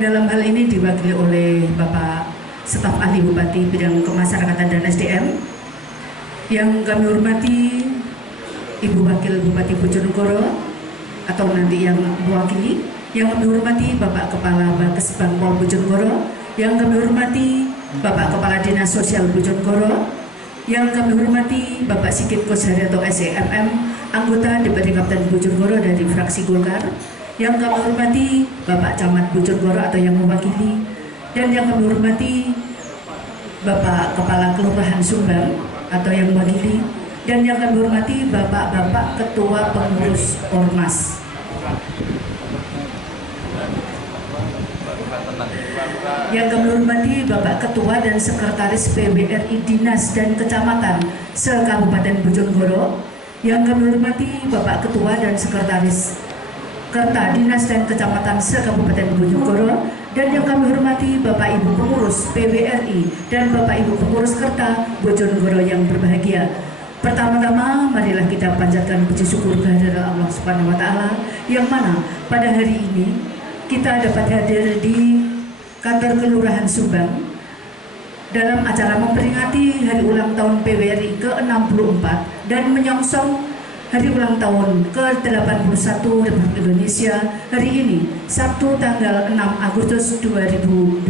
dalam hal ini diwakili oleh Bapak Staf Ahli Bupati Bidang Kemasyarakatan dan SDM. Yang kami hormati Ibu Wakil Bupati Bojonegoro atau nanti yang mewakili. Yang kami hormati Bapak Kepala Bakes Bangpol Bojonegoro. Yang kami hormati Bapak Kepala Dinas Sosial Bojonegoro. Yang kami hormati Bapak Sigit Kosharyanto SEMM, anggota DPRD Kabupaten Bojonegoro dari fraksi Golkar. Yang kami hormati Bapak Camat Bojonegoro atau yang mewakili, dan yang kami hormati Bapak Kepala Kelurahan Sumbang atau yang mewakili, dan yang kami hormati Bapak-Bapak Ketua Pengurus Ormas. Yang kami hormati Bapak Ketua dan Sekretaris PWRI Dinas dan Kecamatan se-Kabupaten Bojonegoro. Yang kami hormati Bapak Ketua dan Sekretaris Kerta Dinas dan Kecamatan se-Kabupaten Bojonegoro. Dan yang kami hormati Bapak Ibu Pengurus PWRI dan Bapak Ibu Pengurus Kerta Bojonegoro yang berbahagia. Pertama-tama marilah kita panjatkan puji syukur kehadirat Allah Subhanahu wa taala, yang mana pada hari ini kita dapat hadir di kantor Kelurahan Sumbang dalam acara memperingati hari ulang tahun PWRI ke-64 dan menyongsong hari ulang tahun ke-81 Republik Indonesia hari ini, Sabtu tanggal 6 Agustus 2026.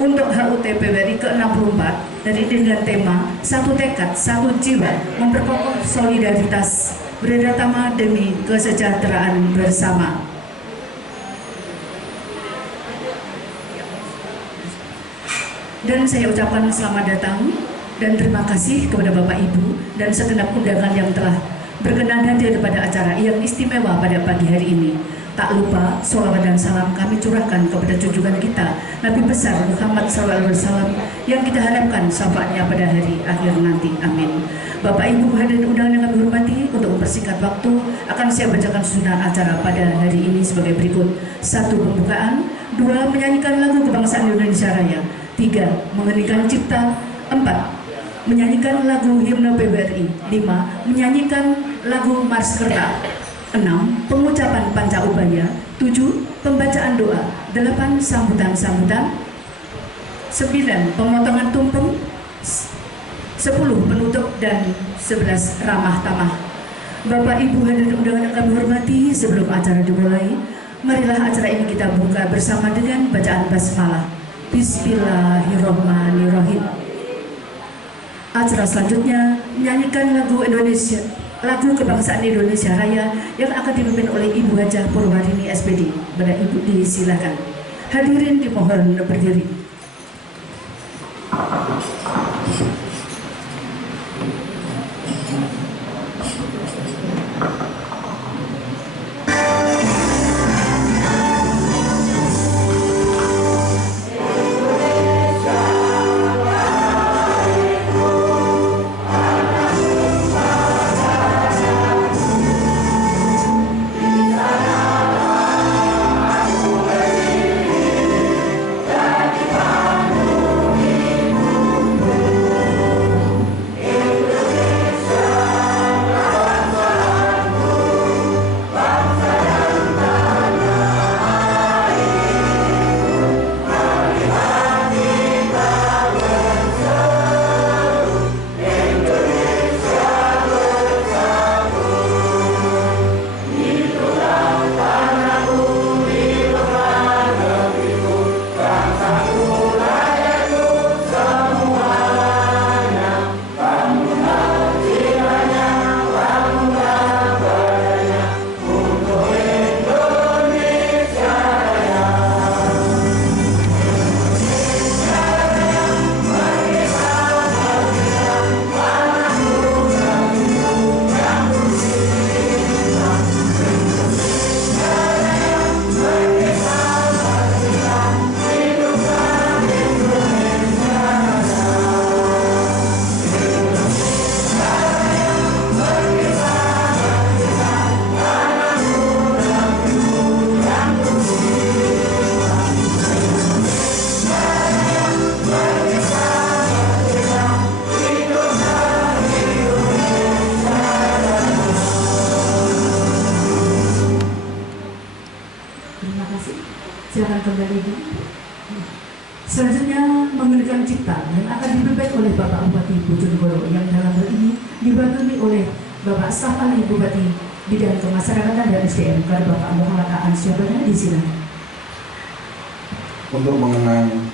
Untuk HUT PWRI ke-64 dari dengan tema Satu Tekad, Satu Jiwa, memperkokoh solidaritas bersama demi kesejahteraan bersama. Dan saya ucapkan selamat datang dan terima kasih kepada Bapak Ibu dan segenap undangan yang telah berkenan hadir pada acara yang istimewa pada pagi hari ini. Tak lupa sholawat dan salam kami curahkan kepada junjungan kita Nabi besar Muhammad SAW yang kita harapkan syafaatnya pada hari akhir nanti. Amin. Bapak Ibu hadirin undangan yang kami hormati, untuk mempersingkat waktu akan saya bacakan susunan acara pada hari ini sebagai berikut. 1. Pembukaan. 2. Menyanyikan lagu kebangsaan Indonesia Raya. 3. Mengeningkan cipta. 4. Menyanyikan lagu himne PWRI. 5. Menyanyikan lagu Mars Kerta. 6. Pengucapan Pancaubaya. 7. Pembacaan doa. 8. Sambutan-sambutan. 9. Pemotongan tumpeng. 10. Penutup dan 11. Ramah tamah. Bapak Ibu hadirin undangan yang kami hormati, sebelum acara dimulai, marilah acara ini kita buka bersama dengan bacaan basmalah. Bismillahirrahmanirrahim. Acara selanjutnya menyanyikan lagu kebangsaan Indonesia Raya yang akan dipimpin oleh Ibu Hajah Purwarini SPD. Pada Ibu disilakan. Hadirin dimohon berdiri. Kita Selanjutnya memberikan cipta yang akan dipimpin oleh Bapak Bupati Bojonegoro yang dalam hal ini dibantu oleh Bapak Staf Ahli Bupati Bidang Kemasyarakatan dan SDM karena Bapak Muhammad Ansyabannya di sini. Untuk mengenang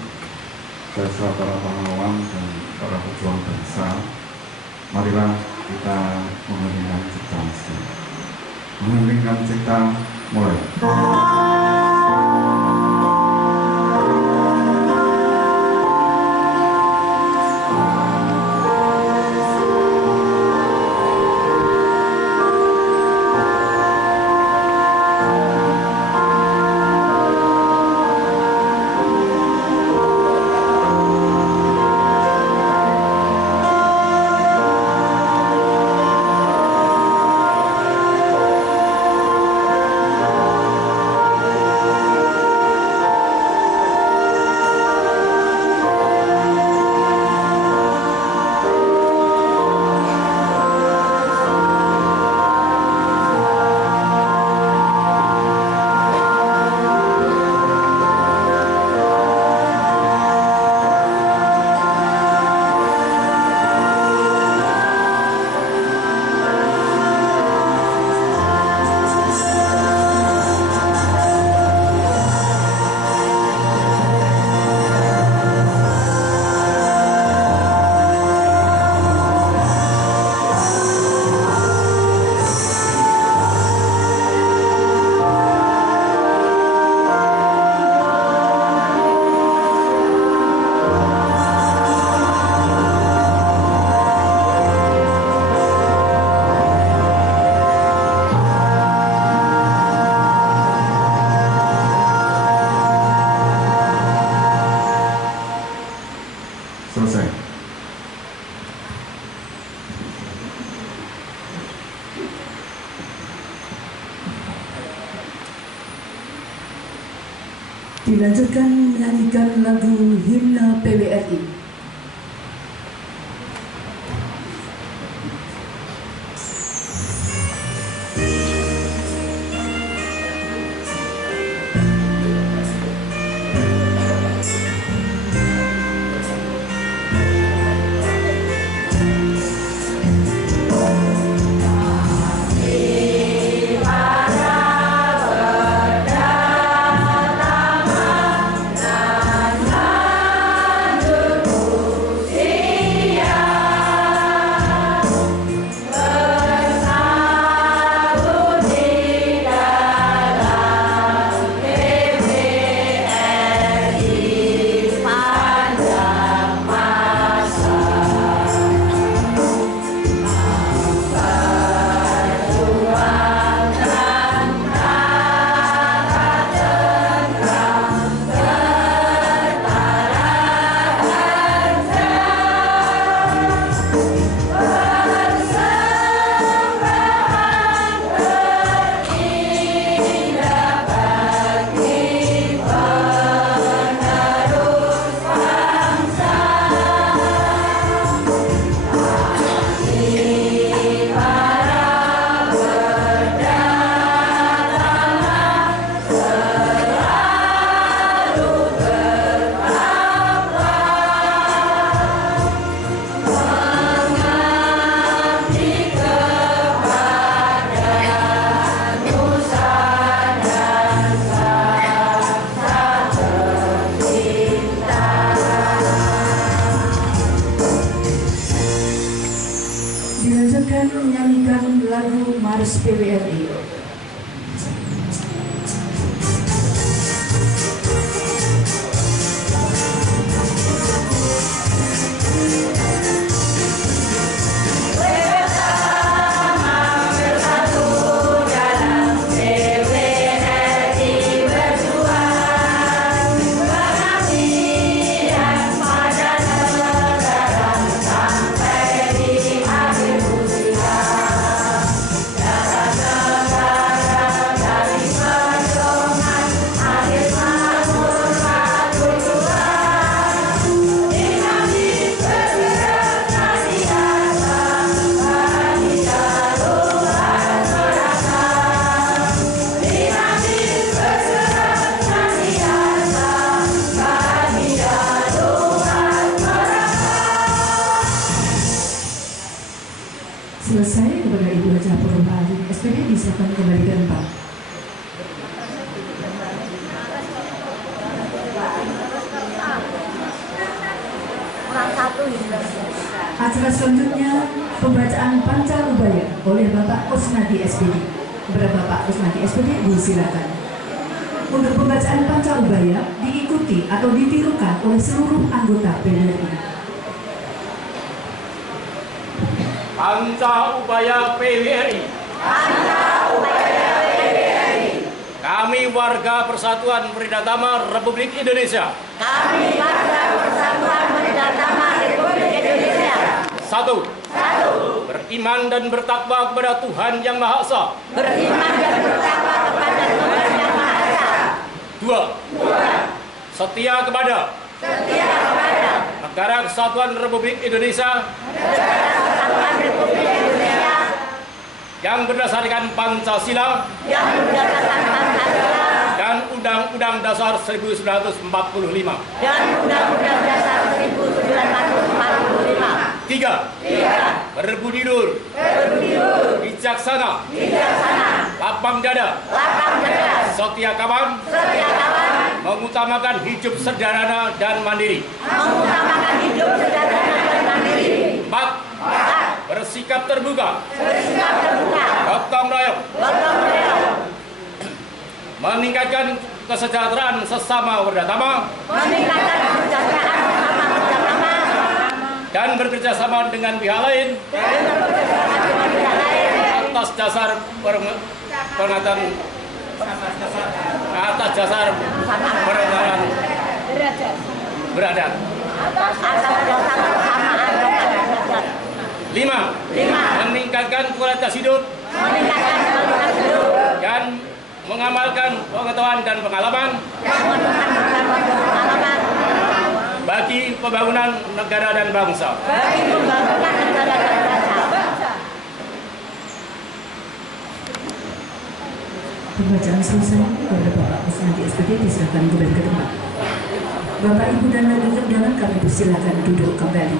jasa para pahlawan dan para pejuang bangsa, marilah kita mengenangkan cipta. Mengenangkan cipta mulai. Selesai. Dilanjutkan menyanyikan lagu himne PWRI. Dilanjutkan menyanyikan lagu Mars PWRI. Sampai di akhir usia, Selesai kepada Ibu Haja Purwali SPD disilakan kembali ke tempat. Acara selanjutnya pembacaan Panca Ubaya oleh Bapak Kusnadi SPD. Kepada Bapak Kusnadi SPD disilakan. Untuk pembacaan Panca Ubaya diikuti atau ditirukan oleh seluruh anggota PWRI. Panca Ubaya PWRI. Panca Ubaya PWRI. Kami warga Persatuan Peridhatama Republik Indonesia. Kami warga Persatuan Peridhatama Republik Indonesia. Satu. Satu. Beriman dan bertakwa kepada Tuhan Yang Maha Esa. Beriman dan bertakwa kepada Tuhan Yang Maha Esa. Dua. Dua. Setia kepada Negara Kesatuan Republik Indonesia. Negara Kesatuan Republik Indonesia. Yang berdasarkan Pancasila. Yang berdasarkan Pancasila. Dan Undang-Undang Dasar 1945. Dan Undang-Undang Dasar 1945. Tiga. Tiga. Berbudi luhur. Bijaksana. Lapang dada. Setia kawan. Mengutamakan hidup sederhana dan mandiri. Empat. Bersikap terbuka. Gotong royong. Meningkatkan kesejahteraan sesama berdatama. Dan bekerja sama dengan pihak lain atas dasar pengetahuan beradab. 5. Meningkatkan kualitas hidup dan mengamalkan pengetahuan dan pengalaman bagi pembangunan negara dan bangsa. Pembacaan selesai kepada Bapak Kusnadi SPD disilakan kembali ke tempat. Bapak, Ibu, dan lagi undangan kami persilakan duduk kembali.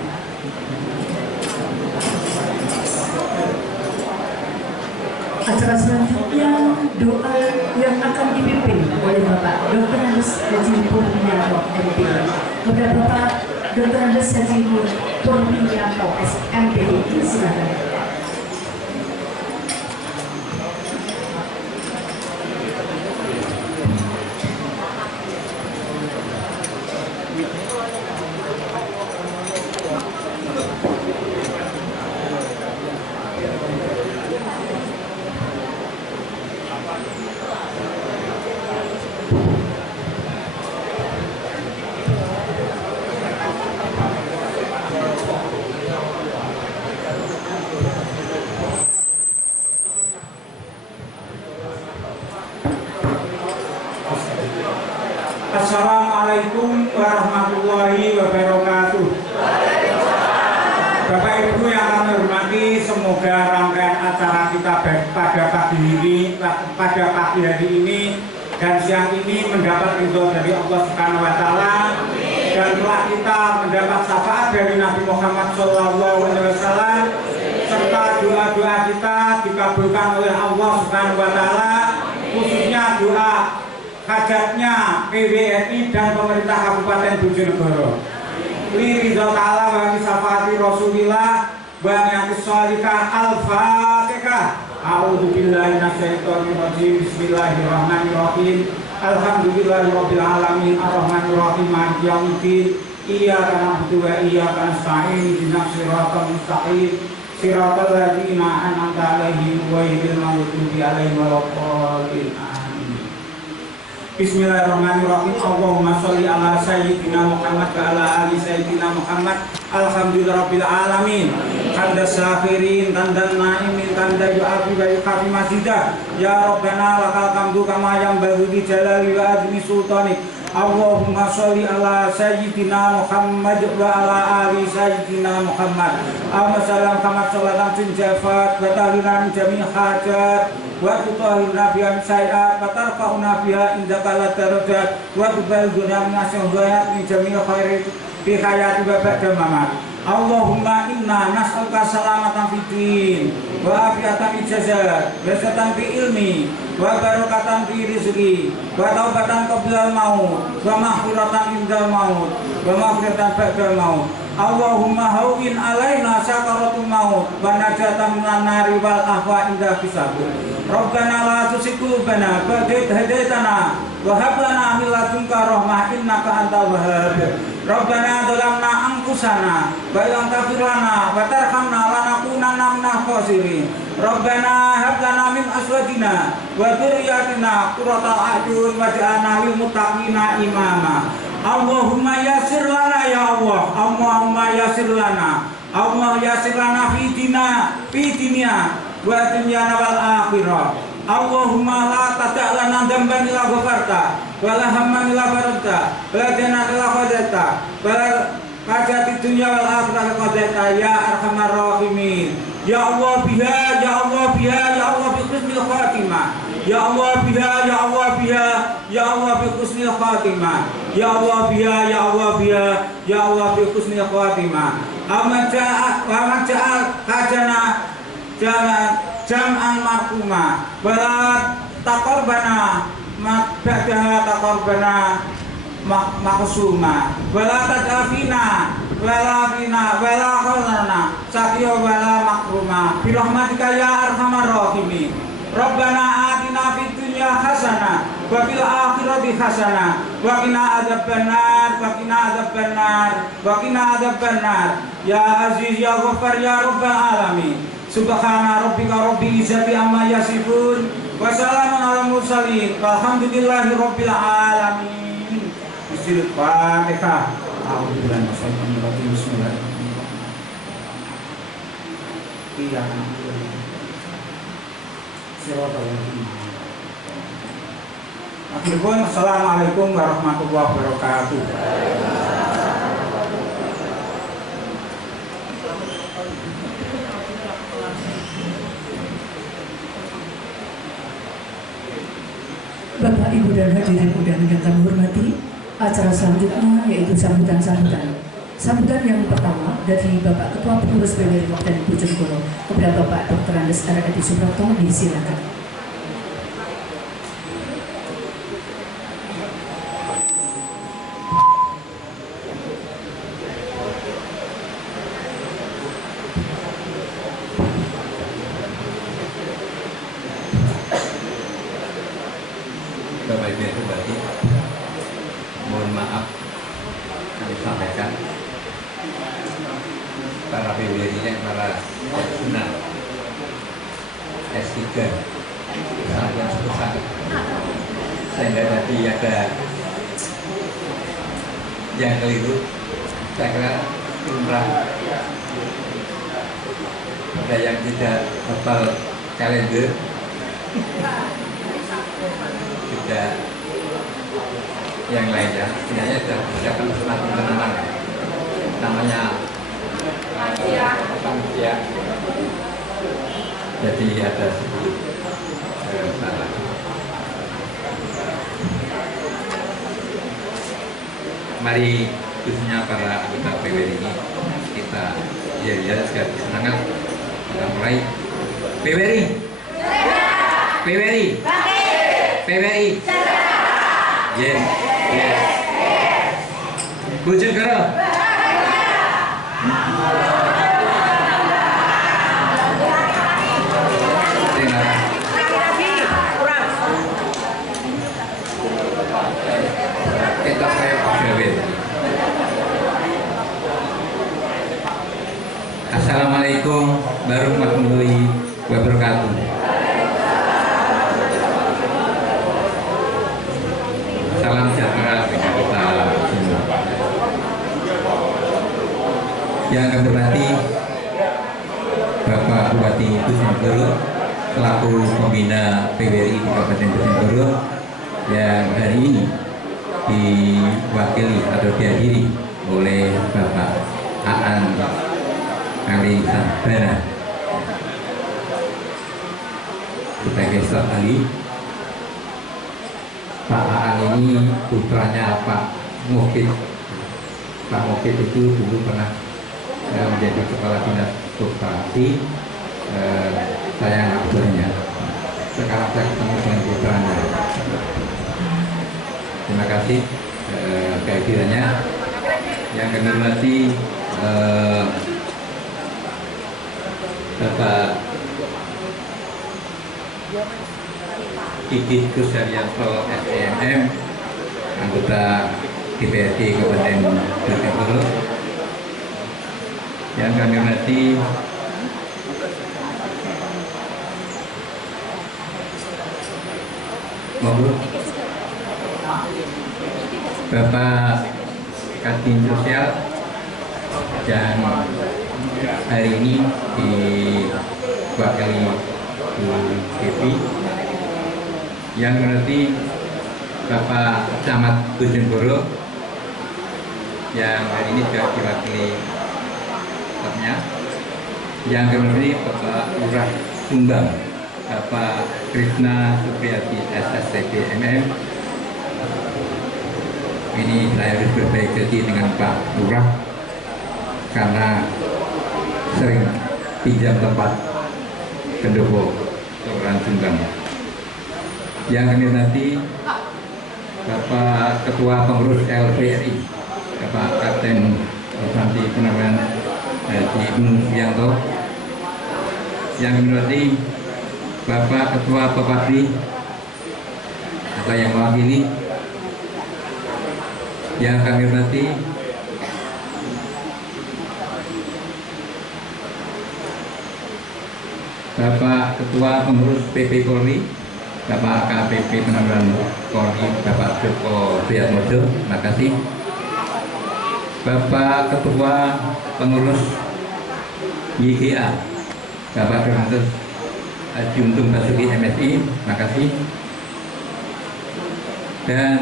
Acara selanjutnya doa yang akan dipimpin oleh Bapak Dr. Andes Haji Purnianto MP. Kepada Bapak Dr. Andes Haji Purnianto MPD silakan. Assalamualaikum warahmatullahi wabarakatuh. Bapak Ibu yang kami hormati, semoga rangkaian acara kita pada pagi hari ini dan siang ini mendapat ridho dari Allah Subhanahu wa Ta'ala, dan telah kita mendapat syafaat dari Nabi Muhammad SAW, serta doa-doa kita dikabulkan oleh Allah Subhanahu wa Ta'ala, khususnya doa hajatnya PWRI dan pemerintah Kabupaten Bojonegoro. Liridho ta'ala wa kisafati Rasulillah wa ni'atis sholika al-fatihah. A'udhu billahi minasyaitonir rajim. Bismillahirrahmanirrahim. Alhamdulillahirabbil alamin arrahmanirrahim maliki yaumiddin. Iyyaka na'budu wa iyyaka nasta'in ihdinas siratal mustaqim siratal ladzina an'amta 'alaihim ghairil maghdubi 'alaihim waladdallin. Bismillahirrahmanirrahim. Allahumma sholli ala sayyidina Muhammad wa ala ali sayyidina Muhammad. Alhamdulillahirabbil alamin. Hamda syakirin tandan naimin tanda yu'afi wa yukafi masjidah. Ya Rabbana lakal hamdu kama yanbaghi li jalali wa azmi sultanik. Allahumma sholli ala sayyidina Muhammad wa ala ali sayyidina Muhammad. Allahumma salam kama sholatan fin jafat wa tahlilan jami' hajat wa tutahhirna biha min sayi'at wa tarfa'una biha indaka la darajat wa tuballighuna min asyhadiyat min jami' khairin fi hayati wa ba'da mamat. Allahumma inna nas'aluka salamatan fid din wa afiatan fil jasad wa satan fi ilmi wa barakatan fi rizqi wa taubatan qablal maut wa maghfiratan indal maut wa maghfiratan ba'dal maut. Allahumma hawwin alaina sakaratul maut wa najatan minan nari wal ahwa inda hisab. Rabbana la tuzigh qulubana ba'da idh hadaytana wa hab lana min ladunka rahmah innaka antal wahhab. Rabbana zalamna anfusana wa illam taghfir lana wa tarhamna lanakunanna minal khasirin. Rabbana hab lana min azwajina wa dzurriyyatina qurrata a'yun waj'alna lil muttaqina imama. Allahumma yassir lana ya Allah. Allahumma yassir lana. Allah yassir lana fi dunya wa dunyana wal akhirah. Allahumma la tada' lana dzamban illa ghafarta wa la hamman illa farajta wa la daynan illa qadaita wa la hajati dunya wal akhirah qadaita ya arhamar rahimin. Ya Allah biha, ya Allah biha, ya Allah bi husnil khatimah. Ya Allah biha, ya Allah biha, ya Allah bi husnil khatimah. Ya Allah biha, ya Allah biha, ya Allah bi husnil khatimah. Amma ja'al hajana jam'an marhuma wala taqarbana ba'daha taqarbana maksuma wala tajafina wala khalana sakiya wala makruma bi rahmatika ya arhamar rahimin. Rabbana atina fid dunya hasanah wa fil akhirati hasanah wa qina adzabannar wa qina adzabannar wa qina adzabannar ya aziz ya ghaffar ya rabbal alamin. Subhana rabbika rabbil izzati amma yasifun wa salamun alal mursalin walhamdulillahi rabbil alamin. Bismillahirrahmanirrahim. A'udzubillahi minasyaitonir rajim. Bismillahirrahmanirrahim. Akhirnya assalamualaikum warahmatullahi wabarakatuh. Bapak, Ibu, dan hadirin undangan yang kami hormati, acara selanjutnya yaitu sambutan-sambutan. Sambutan yang pertama dari Bapak Ketua Pengurus PWRI Kabupaten Bojonegoro kepada Bapak Dr. Andes R.Edi Suprapto, disilakan. Bapak Ibu yang terhormati, mohon maaf kami sampaikan para PWRI yang para pengguna S3 saat yang sebesar sehingga tadi ada yang keliru. Saya kira lumrah ada yang tidak hafal kalender, tidak yang lainnya, sebenarnya sudah persiapan semakin tenang, namanya panitia, jadi ada sedikit salah. Mari khususnya para anggota PWRI ini kita ya sekali semangat, kita mulai. PWRI, PWRI, PWRI, yes, yes. Bojonegoro. Kita saya pegawai. Assalamualaikum warahmatullahi wabarakatuh. Salam sejahtera bagi kita semua. Yang kami hormati Bapak Bupati Bojonegoro selaku pembina PWRI di Kabupaten Bojonegoro yang hari ini diwakili atau dihadiri oleh Bapak Aan Kali Sabana sebagai staf ahli. Pak Aan ini putranya Pak Mukid. Pak Mukid itu dulu pernah menjadi kepala dinas koperasi, saya aktornya. Sekarang saya ketemu dengan putranya. Terima kasih kehadirannya. Yang kami hormati Bapak Kiki Kusaryanto SEMM, anggota DPRD Kabupaten Bojonegoro. Yang kami hormati Bapak Kadin Sosial dan hari ini diwakili Bu Devi. Yang berarti Bapak Camat Bojonegoro yang hari ini juga diwakili stafnya. Yang berarti Bapak Lurah Sumbang, Bapak Krishna Supriyati SSTB MM. Ini saya harus berbaik hati dengan Pak Lurah karena sering pinjam tempat pendopo Kelurahan Sumbang. Yang kami hormati Bapak Ketua Pengurus LPRI, Bapak Kapten Santi Purnawirawan Haji Mufianto. Yang kami hormati Bapak Ketua Pepadi atau yang mewakili. Yang kami hormati Bapak Ketua Pengurus PP Polri, Bapak KPP Penambahan Polri, Bapak Joko Priatmojo, terima kasih. Bapak Ketua Pengurus YGA, Bapak Dr. Haji Untung Basuki MSI, terima kasih. Dan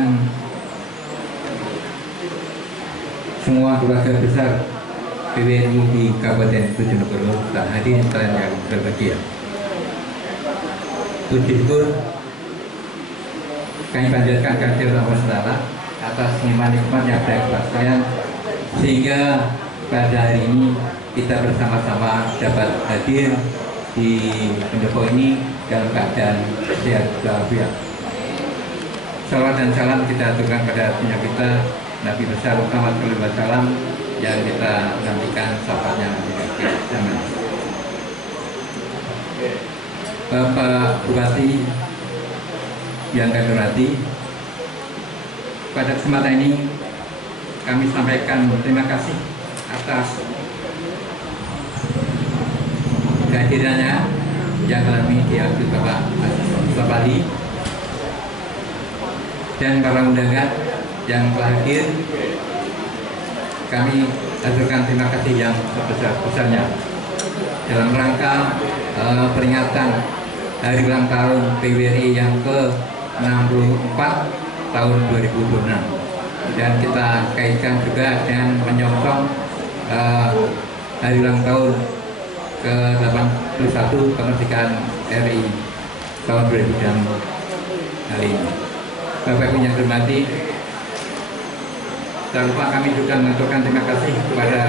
semua keluarga besar PWRI di Kabupaten Bojonegoro dan hadirin sekalian yang berbahagia. Puji syukur kami panjatkan kehadirat Allah Taala atas nikmat-nikmat yang ada kepada sekalian, sehingga pada hari ini kita bersama-sama dapat hadir di pendopo ini dalam keadaan sehat walafiat. Salawat dan salam kita aturkan pada Tuhan kita Nabi besar Muhammad SAW yang kita nantikan sahabatnya di akhir zaman. Bapak Bupati yang kami hormati, pada kesempatan ini kami sampaikan terima kasih atas kehadirannya yang kami diatur Bapak Bupati dan para undangan yang telah hadir. Kami aturkan terima kasih yang sebesar-besarnya dalam rangka peringatan hari ulang tahun PWRI yang ke-64 tahun 2026, dan kita kaitkan juga dengan menyongsong hari ulang tahun ke-81 kemerdekaan RI tahun 2006 kali ini. Bapak Ibu yang hormati, jangan lupa kami juga mengaturkan terima kasih kepada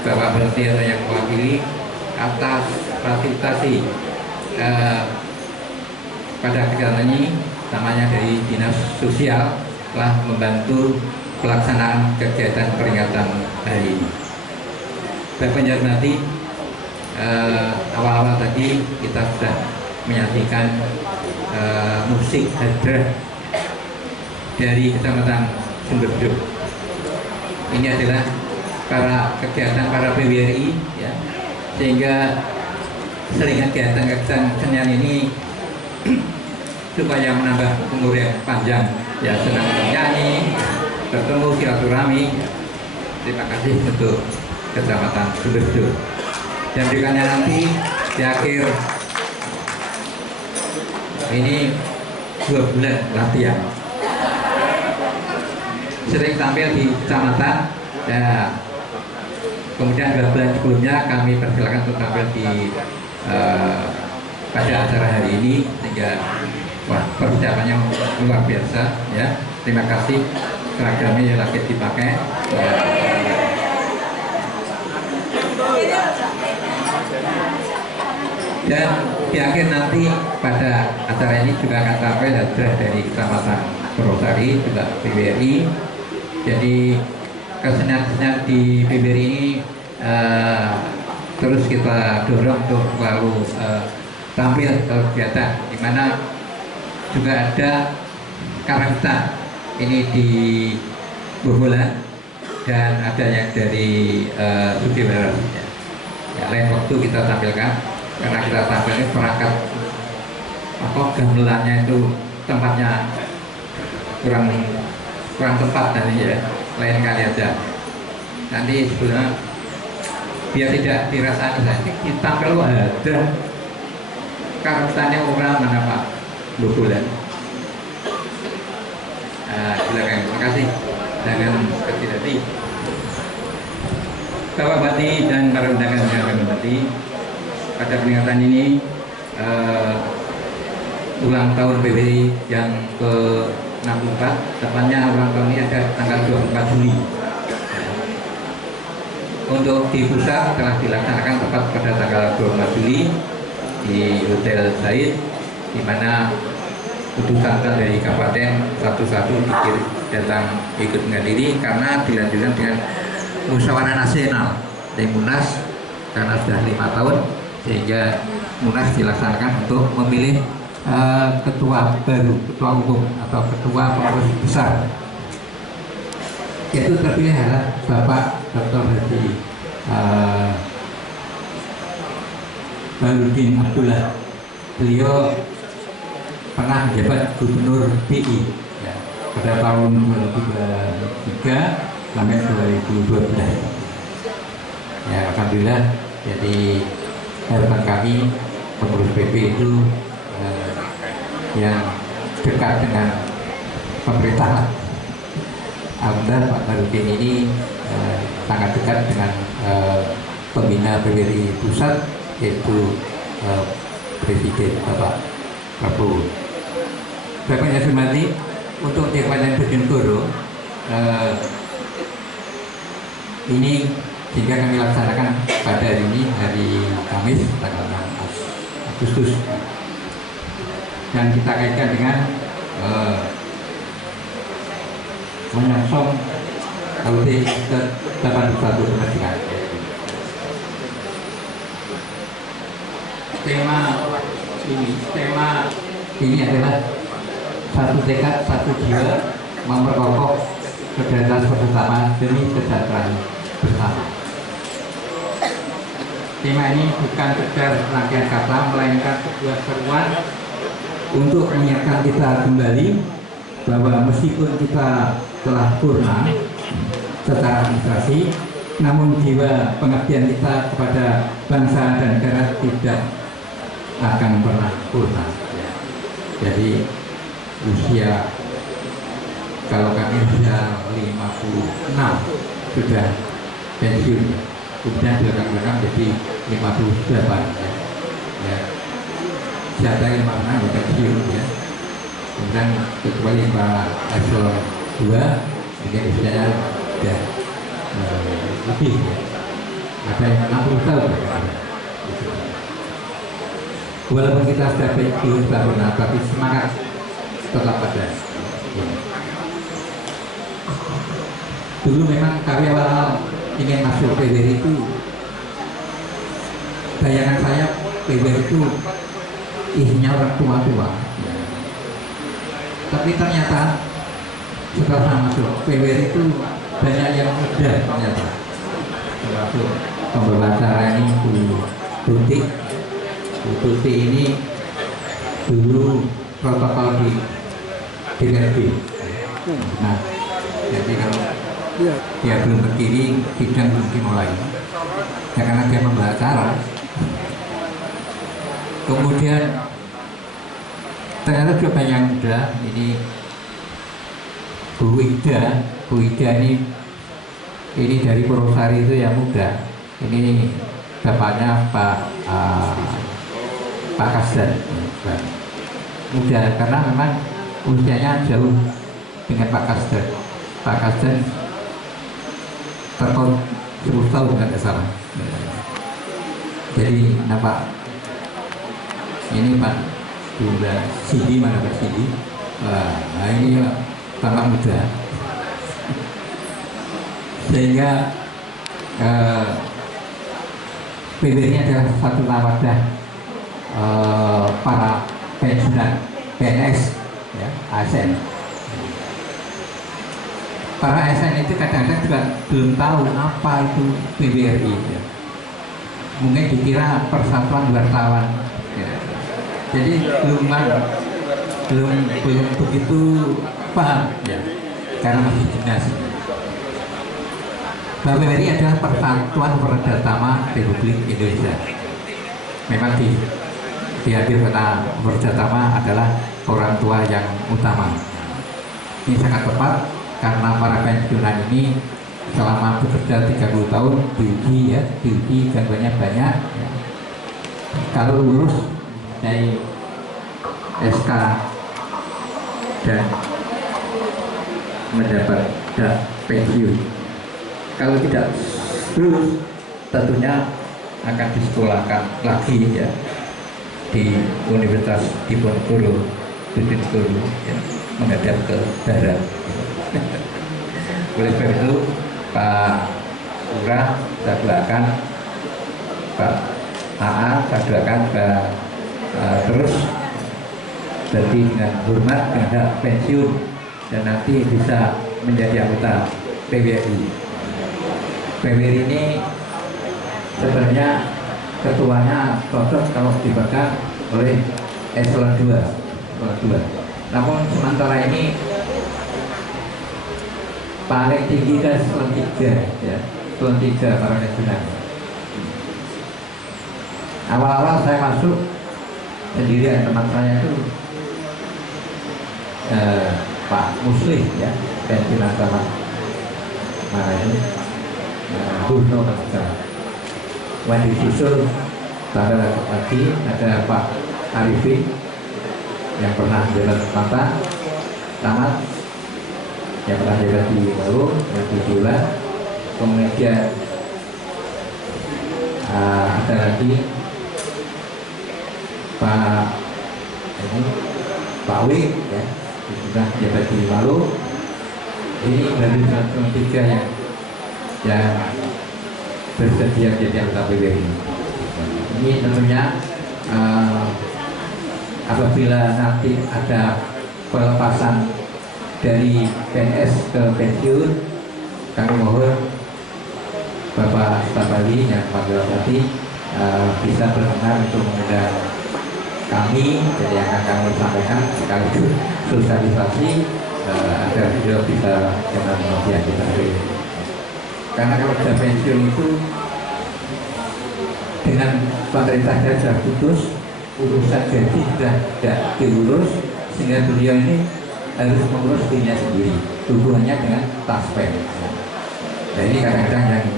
Bapak Bertiasa yang mewakili atas fasilitasi pada kegiatan ini, namanya dari Dinas Sosial telah membantu pelaksanaan kegiatan peringatan hari ini. Bapak yang hormati, awal-awal tadi kita sudah menyaksikan musik hadrah dari Kecamatan Sumberjo. Ini adalah kegiatan para PWRI, ya, sehingga sering kegiatan kesenian ini supaya menambah umur yang panjang, ya, senang bernyanyi, bertemu silaturahmi. Terima kasih untuk Kecamatan Sumberjo. Dan berikutnya nanti di akhir ini 2 bulan latihan, sering tampil di kecamatan, ya. Kemudian 2 bulan sebelumnya kami persilakan untuk tampil di pada acara hari ini, sehingga persiapannya luar biasa, ya. Terima kasih, seragamnya lagi dipakai, ya. Dan di akhir nanti pada acara ini juga akan tampil hadiah dari Kecamatan Purwosari, juga PBRI. Jadi kesenian-kesenian di PBRI ini terus kita dorong untuk selalu tampil ke kegiatan, di mana juga ada karakter ini di Bobolan dan ada yang dari Sudiwaras. Ya, lain waktu kita tampilkan, karena kita tampilkan perangkat gamelannya itu tempatnya kurang tepat nanti ya, lain kali aja. Nanti sebenarnya biar tidak dirasani saja kita perlu ada karakternya orang mana Pak Bobolan. Silakan, terima kasih. Dengan kecil hati Bapak Bupati dan para undangan yang kami hormati, pada peringatan ini ulang tahun PBRI yang ke-64, tepatnya ulang tahun ini ada tanggal 24 Juli. Untuk di pusat telah dilaksanakan tepat pada tanggal 24 Juli di Hotel Said, di mana putusan dari Kabupaten satu-satu datang ikut menghadiri karena dilanjutkan dengan musyawarah nasional dari Munas, karena sudah 5 tahun sehingga Munas dilaksanakan untuk memilih ketua baru, ketua umum atau ketua pengurus besar, yaitu terpilih adalah Bapak Dr. Haji Baharudin Abdullah. Beliau pernah menjabat Gubernur BI ya, pada tahun 2003 sampai 2012. Ya, alhamdulillah. Jadi harapan kami pengurus PP itu yang dekat dengan pemerintahan. Alhamdulillah Pak Baharudin ini sangat dekat dengan pembina PBRI pusat, yaitu Presiden Bapak Prabowo. Bapak yang saya hormati, untuk di Kabupaten Bojonegoro ini sehingga kami laksanakan pada hari ini, hari Kamis tanggal 6 Agustus, dan kita kaitkan dengan menyongsong HUT ke-81 kemerdekaan. Tema ini adalah satu tekad, satu jiwa, memperkokoh kedaulatan bersama demi kesejahteraan bersama. Tema ini bukan sekedar rangkaian kata, melainkan sebuah seruan untuk mengingatkan kita kembali bahwa meskipun kita telah purna secara administrasi, namun jiwa pengabdian kita kepada bangsa dan negara tidak akan pernah purna. Jadi usia, kalau kami usia 56 sudah pensiun, kemudian belakang-belakang jadi 58 ya. Siapa yang 56 ya pensiun ya. Kemudian kecuali Pak Eselon 2 mungkin usianya sudah lebih ya. Ada yang 60 tahun ya. Walaupun kita sudah pensiun purna, tapi semangat tetap ada. Dulu memang kami awal ingin masuk PBRI itu, bayangan saya PBRI itu isinya orang tua-tua. Tapi ternyata setelah masuk PBRI itu banyak yang muda ternyata. Termasuk pembawa acara ini Bu Tuti ini dulu protokol di DRB. Nah, jadi kalau dia belum berdiri, sidang belum dimulai. Ya, karena dia membawa acara. Kemudian ternyata juga banyak yang muda. Ini Bu Ida ini dari Purwosari itu yang muda. Ini bapaknya Pak Kasdan, muda karena memang usianya jauh dengan Pak Kasdan. Pak Kasdan terkon 10 tahun tidak salah. Jadi nampak Ini Pak Bunda Sidi, mana Pak Sidi? Nah ini Bapak muda. Sehingga PBRI ini adalah satu wadah para pensiunan PNS, ya, ASN. Para ASN itu kadang-kadang juga belum tahu apa itu PBRI. Ya. Mungkin dikira persatuan wartawan. Ya. Jadi belum begitu paham, ya, karena masih dinas. PBRI adalah Persatuan Perdata Republik Indonesia. Memang diambil kata perdata adalah orang tua yang utama. Ini sangat tepat karena para pensiunan ini selama bekerja 30 tahun diuji dan banyak-banyak. Kalau lulus dari SK dan mendapat pensiun. Kalau tidak lulus, tentunya akan disekolahkan lagi, ya, di Universitas Diponegoro, ya, menghadap ke barat. Oleh sebab itu, Pak Lurah saya doakan, Pak AA saya doakan terus jadi dengan hormat, dengan hak pensiun, dan nanti bisa menjadi anggota PBRI. PBRI ini sebenarnya ketuanya cocok kalau dipegang oleh eselon 2. Namun sementara ini paling tinggi dan eselon 3, ya, eselon 3 para pensiunan. Awal-awal saya masuk sendirian, teman saya itu Pak Muslim, ya, pensiunan sama mana itu Burno Kasar. Wadi susul pada lagi ada Pak Arifin yang pernah jalan Pantan, tamat, yang pernah jalan di Malu, yang di Dula. Kemudian ada lagi Pak Wi, ya, sudah jalan di Malu. Ini dari 103 yang bersedia menjadi anggota PBRI. Ini tentunya apabila nanti ada pelepasan dari PNS ke pensiun, kami mohon Bapak Stabali yang panggil tadi bisa berkenan untuk mengundang kami, jadi yang akan kami sampaikan sekaligus sosialisasi agar beliau bisa kenal dengan kita. Karena kalau sudah pensiun itu dengan pemerintahnya sudah putus, urusan gaji sudah tidak diurus, sehingga beliau ini harus mengurus dirinya sendiri, hubungannya dengan taspen. Nah ini kadang-kadang yang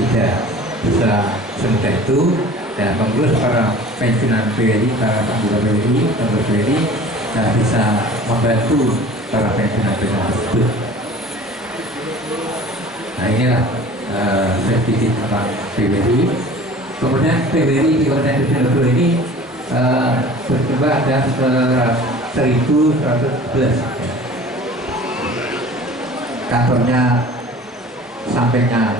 tidak bisa semudah itu, dan pengurus para pensiunan PBRI, para anggota PBRI bisa membantu para pensiunan tersebut. Nah inilah sedikit tentang PBRI. Kemudian PBRI di Kabupaten Diponegoro ini berjumlah ada 1.111. Kantornya sampingnya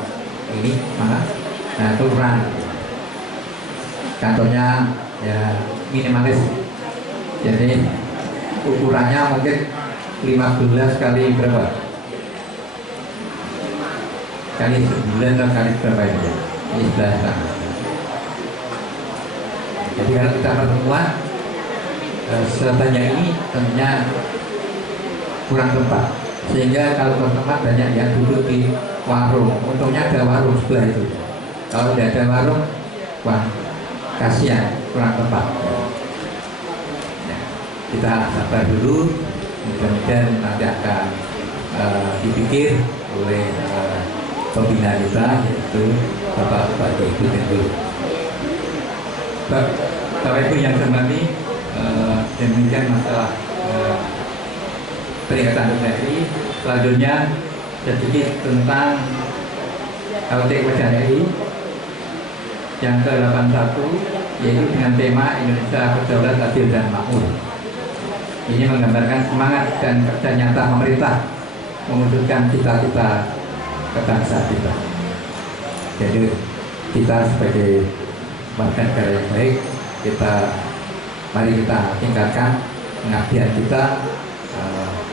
ini mana? Nah kelurahan. Kantornya ya minimalis. Jadi ukurannya mungkin 15 kali berapa? Kali 9 atau kali berapa ini? Ini sebelah sana. Jadi kalau kita pertemuan sebanyak ini tentunya kurang tempat, sehingga kalau pertemuan banyak yang duduk di warung. Untungnya ada warung sebelah itu. Kalau tidak ada warung, wah kasihan, kurang tempat. Kita sabar dulu, mudah-mudahan nanti akan dipikir oleh pembina kita, yaitu Bapak Ibu Tentu. Bapak Ibu yang saya hormati, demikian masalah peringatan PBRI. Selanjutnya sedikit tentang LT Kepada RI. yang ke-81, yaitu dengan tema Indonesia Berdaulat, Adil dan Makmur. Ini menggambarkan semangat dan kerja nyata pemerintah mewujudkan cita-cita kebangsaan kita. Jadi kita sebagai warga negara yang baik, mari kita tingkatkan pengabdian kita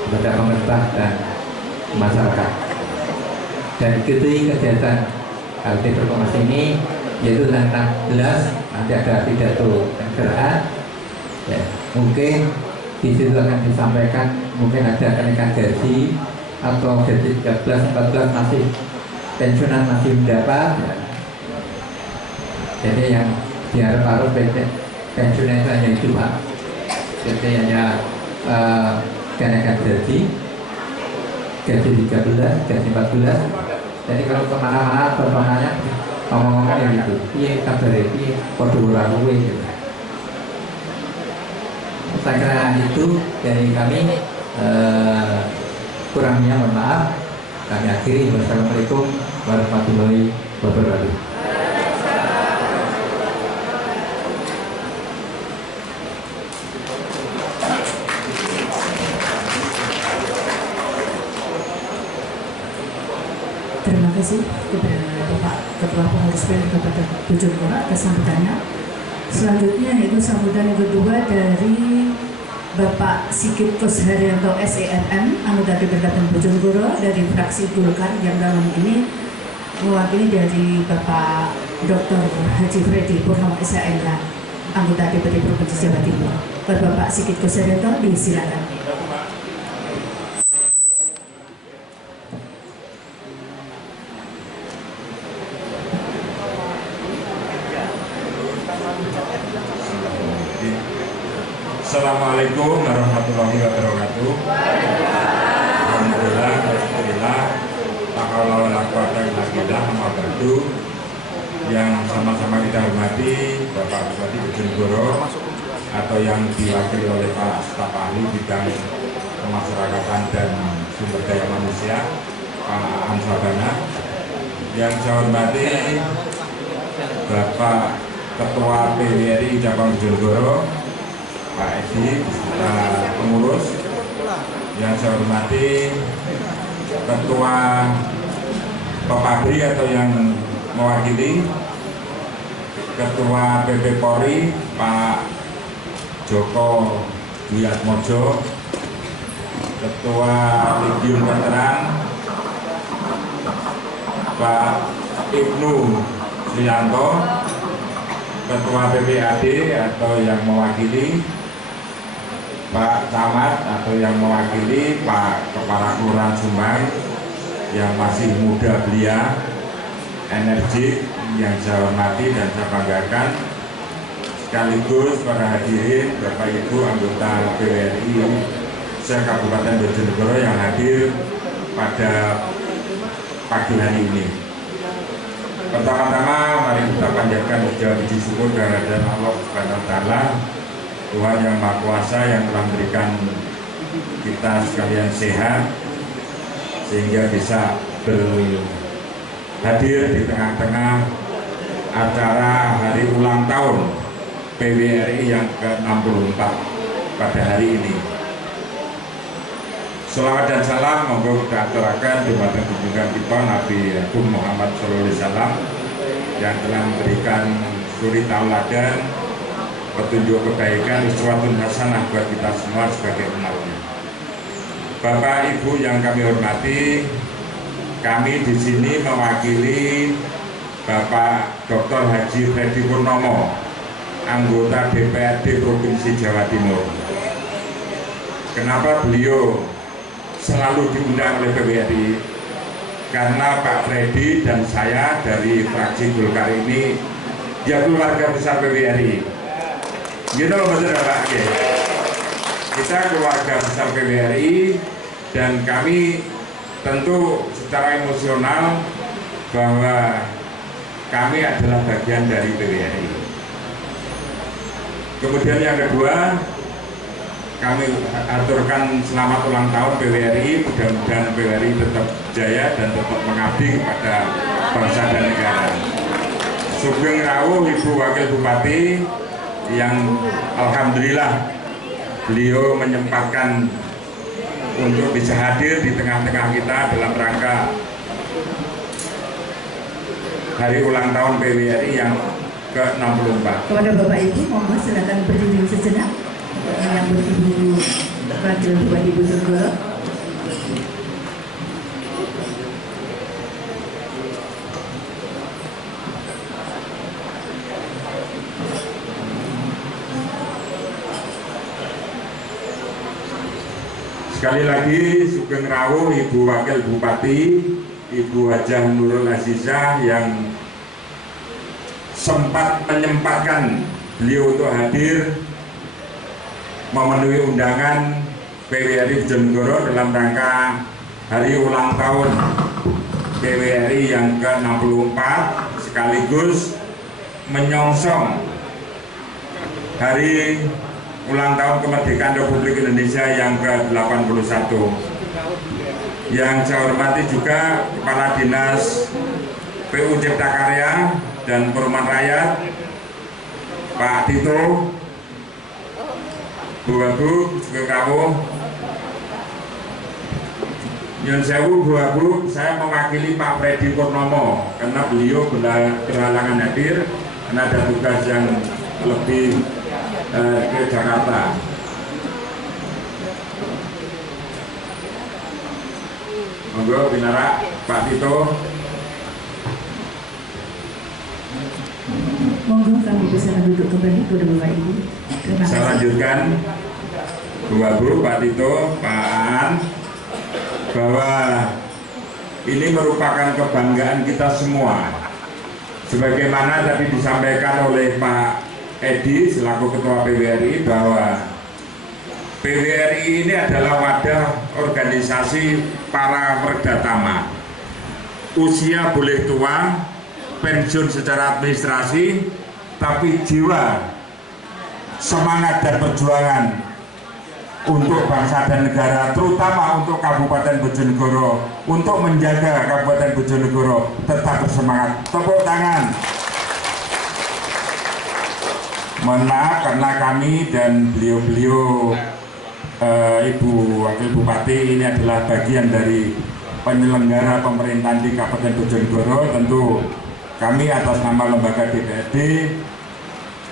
kepada pemerintah dan masyarakat. Dan ikuti kegiatan HUT Proklamasi ini, yaitu tanggal 16 nanti ada pidato negaraan. Ya, mungkin di situ akan disampaikan mungkin ada kenaikan gaji atau gaji 13, 14 masih pensiunan masih mendapat. Ya. Jadi yang diharap harus pensiunnya itu hanya itu Pak. Jadi hanya kenaikan gaji 13, gaji 14. Jadi kalau kemana-mana pertanyaannya ngomong-ngomong gitu, iya kabar ini kode orang gitu. Saya kira itu dari kami, kurangnya mohon maaf. Kami akhiri. Wassalamualaikum warahmatullahi wabarakatuh. Terima kasih kepada Bapak Ketua Pengurus BEM Kabupaten Bojonegoro atas sambutannya. Selanjutnya yaitu sambutan yang kedua dari Bapak Sigit Kusharyanto SEMM, anggota DPRD Kabupaten Bojonegoro dari fraksi Golkar, yang dalam ini mewakili dari Bapak Dr. Haji Freddy Purnomo SHMH, anggota DPRD Provinsi Jawa Timur. Bapak Sigit Kusharyanto, disilakan. Assalamualaikum warahmatullahi wabarakatuh. Alhamdulillah, alhamdulillah. La haula wala quwata illa billah. Amma ba'du. Yang sama-sama kita hormati Bapak Bupati Bojonegoro atau yang diwakili oleh Pak Staf Ahli Bidang Kemasyarakatan dan Sumber Daya Manusia, Pak Ansabana. Yang saya hormati Bapak Ketua PWRI Cabang Bojonegoro, Pak Edi, beserta pengurus. Yang saya hormati Ketua Pepabri atau yang mewakili Ketua PP Polri, Pak Joko Duyatmojo, Ketua Legiun Veteran, Pak Ibnu Srianto, Ketua PPAD atau yang mewakili Pak Camat atau yang mewakili Pak Kepala Kelurahan Sumbang yang masih muda belia, energik, yang saya hormati dan saya banggakan, sekaligus para hadirin Bapak Ibu anggota PWRI se-Kabupaten Bojonegoro yang hadir pada pagi hari ini. Pertama-tama mari kita panjatkan ucapan puji syukur kehadirat Allah Subhanahu wa taala, Tuhan yang Maha Kuasa yang telah memberikan kita sekalian sehat sehingga bisa hadir di tengah-tengah acara hari ulang tahun PWRI yang ke-64 pada hari ini. Selawat dan salam monggo kita aturaken dumateng junjungan kita Nabi Muhammad SAW yang telah memberikan suri tauladan, petunjuk kebaikan, uswatun hasanah buat kita semua sebagai umatnya. Bapak Ibu yang kami hormati, kami di sini mewakili Bapak Dr. Haji Freddy Purnomo, anggota DPRD Provinsi Jawa Timur. Kenapa beliau selalu diundang oleh PWRI? Karena Pak Freddy dan saya dari fraksi Golkar ini ya keluarga besar PWRI. Gitu loh betul Pak. Kita keluarga besar PWRI dan kami tentu secara emosional bahwa kami adalah bagian dari PWRI. Kemudian yang kedua, kami aturkan selamat ulang tahun PWRI. Mudah-mudahan PWRI tetap jaya dan tetap mengabdi kepada bangsa dan negara. Sugeng rawuh Ibu Wakil Bupati yang alhamdulillah beliau menyempatkan untuk bisa hadir di tengah-tengah kita dalam rangka hari ulang tahun PWRI yang ke-64. Kepada Bapak Ibu, monggo silakan berdiri sejenak untuk menyambut Ibu Wakil Bupati Bojonegoro. Sekali lagi sugeng rawuh Ibu Wakil Bupati, Ibu Hajah Nurul Azizah yang sempat menyempatkan beliau untuk hadir memenuhi undangan PWRI Bojonegoro dalam rangka hari ulang tahun PWRI yang ke-64 sekaligus menyongsong hari ulang tahun kemerdekaan Republik Indonesia yang ke-81. Yang saya hormati juga Kepala Dinas PU Cipta Karya dan Perumahan Rakyat Pak Tito, Bu Wagub, sugeng rawuh. Nyun sewu Bu Wagub, saya mewakili Pak Freddy Purnomo karena beliau berhalangan hadir karena ada tugas yang lebih ke Jakarta. Monggo Binara Pak Tito. Monggo kami bisa duduk kembali kepada Bapak Ibu. Terima kasih. Saya lanjutkan Bu Wagub, Pak Tito, Pak Aan, bahwa ini merupakan kebanggaan kita semua. Sebagaimana tadi disampaikan oleh Pak Edi selaku Ketua PWRI bahwa PWRI ini adalah wadah organisasi para werdatama. Usia boleh tua, pensiun secara administrasi, tapi jiwa, semangat dan perjuangan untuk bangsa dan negara, terutama untuk Kabupaten Bojonegoro, untuk menjaga Kabupaten Bojonegoro tetap bersemangat. Tepuk tangan. Mohon maaf karena kami dan beliau-beliau Ibu Wakil Bupati ini adalah bagian dari penyelenggara pemerintahan di Kabupaten Bojonegoro. Tentu kami atas nama lembaga DPRD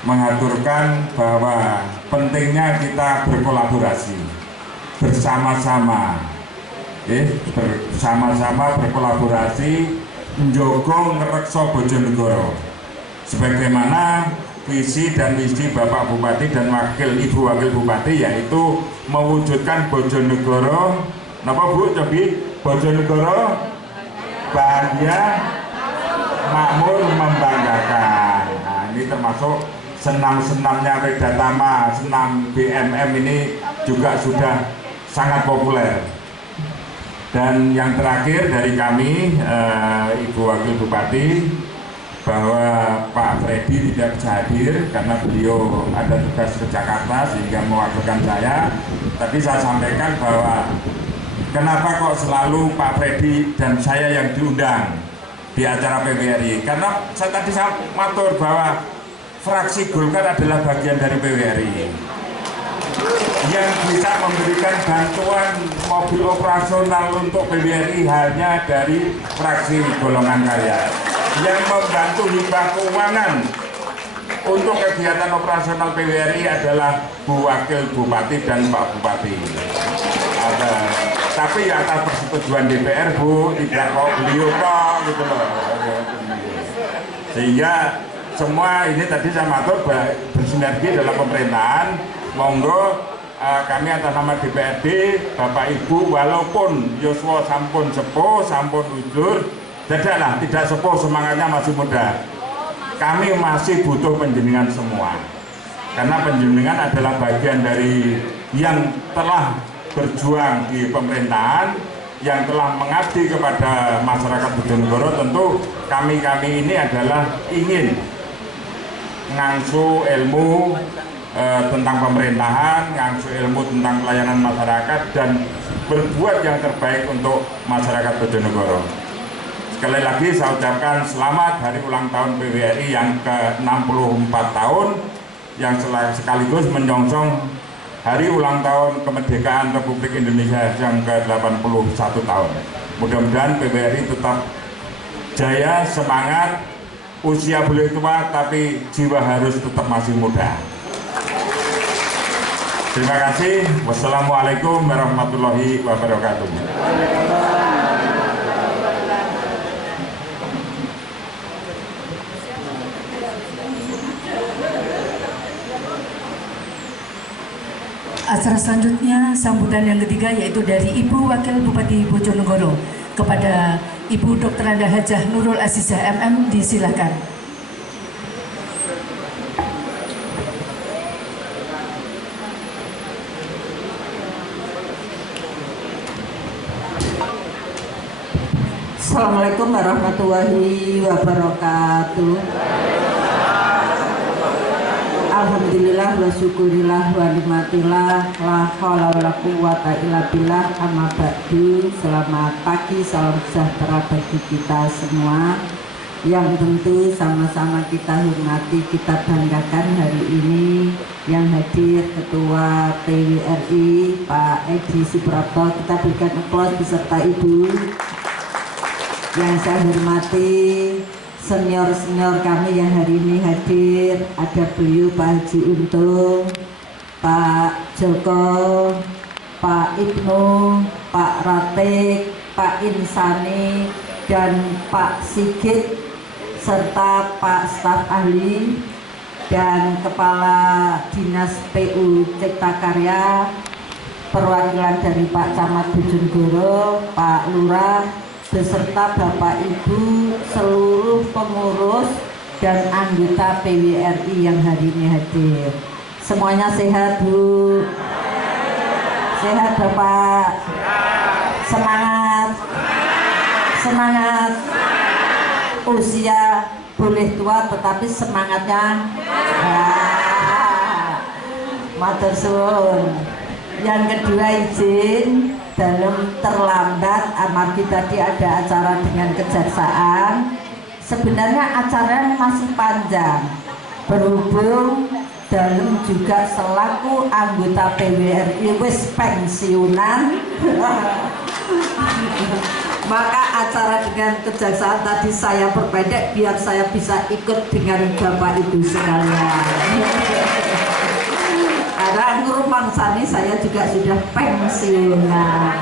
mengaturkan bahwa pentingnya kita berkolaborasi bersama-sama, bersama-sama berkolaborasi menjogo ngerekso Bojonegoro sebagaimana visi dan misi Bapak Bupati dan Ibu Wakil Bupati, yaitu mewujudkan Bojonegoro, napa Bu Cobi? Bojonegoro bahagia, makmur, membanggakan. Nah, ini termasuk senam-senamnya Werdatama, senam BMM ini juga sudah sangat populer. Dan yang terakhir dari kami, Ibu Wakil Bupati, bahwa Pak Freddy tidak bisa hadir karena beliau ada tugas ke Jakarta sehingga mewakilkan saya. Tapi saya sampaikan bahwa kenapa kok selalu Pak Freddy dan saya yang diundang di acara PWRI? Karena saya matur bahwa fraksi Golkar adalah bagian dari PWRI yang bisa memberikan bantuan mobil operasional untuk PWRI hanya dari fraksi golongan karya. Yang membantu hibah keuangan untuk kegiatan operasional PWRI adalah Bu Wakil Bupati dan Pak Bupati. Tapi atas persetujuan DPR Bu, tidak kok beliau kok gitu loh. Sehingga semua ini tadi saya matur bersinergi dalam pemerintahan. Monggo kami atas nama DPRD, Bapak Ibu, walaupun Yoswo sampun sepuh, sampun ujur, dadaklah tidak sepuh, semangatnya masih muda. Kami masih butuh penjenengan semua, karena penjenengan adalah bagian dari yang telah berjuang di pemerintahan, yang telah mengabdi kepada masyarakat Bojonegoro. Tentu kami ini adalah ingin ngangsu ilmu tentang pemerintahan, ngangsu ilmu tentang pelayanan masyarakat, dan berbuat yang terbaik untuk masyarakat Bojonegoro. Sekali lagi saya ucapkan selamat hari ulang tahun PWRI yang ke-64 tahun, yang sekaligus menyongsong hari ulang tahun kemerdekaan Republik Indonesia yang ke-81 tahun. Mudah-mudahan PWRI tetap jaya, semangat, usia boleh tua tapi jiwa harus tetap masih muda. Terima kasih. Wassalamualaikum warahmatullahi wabarakatuh. Acara selanjutnya sambutan yang ketiga yaitu dari Ibu Wakil Bupati Bojonegoro kepada Ibu Dr. Anda Hajah Nurul Azizah MM, disilakan. Assalamualaikum warahmatullahi wabarakatuh. Alhamdulillah wa syukurillah wa nikmatillah la haula wala quwwata illa billah, amma ba'du. Selamat pagi, salam sejahtera bagi kita semua. Yang tentu sama-sama kita hormati, kita banggakan hari ini yang hadir Ketua PWRI Pak Edi Suprapto. Kita berikan aplaus beserta Ibu. Yang saya hormati senior-senior kami yang hari ini hadir, ada beliau Pak Haji Untung, Pak Joko, Pak Ibnu, Pak Ratik, Pak Insani, dan Pak Sigit, serta Pak staf ahli dan Kepala Dinas PU Cipta Karya, perwakilan dari Pak Camat Bojonegoro, Pak Lurah, beserta Bapak Ibu, seluruh pengurus dan anggota PWRI yang hari ini hadir. Semuanya sehat, Bu? Sehat, Bapak? Semangat? Semangat? Usia boleh tua tetapi semangatnya matur suwun. Yang kedua, izin dalam terlambat amargi tadi ada acara dengan kejaksaan. Sebenarnya acaranya masih panjang, berhubung dalam juga selaku anggota PWRI wis pensiunan maka acara dengan kejaksaan tadi saya perpendek biar saya bisa ikut dengan Bapak Ibu sekalian. Karena ngurumang sani saya juga sudah pensiunan.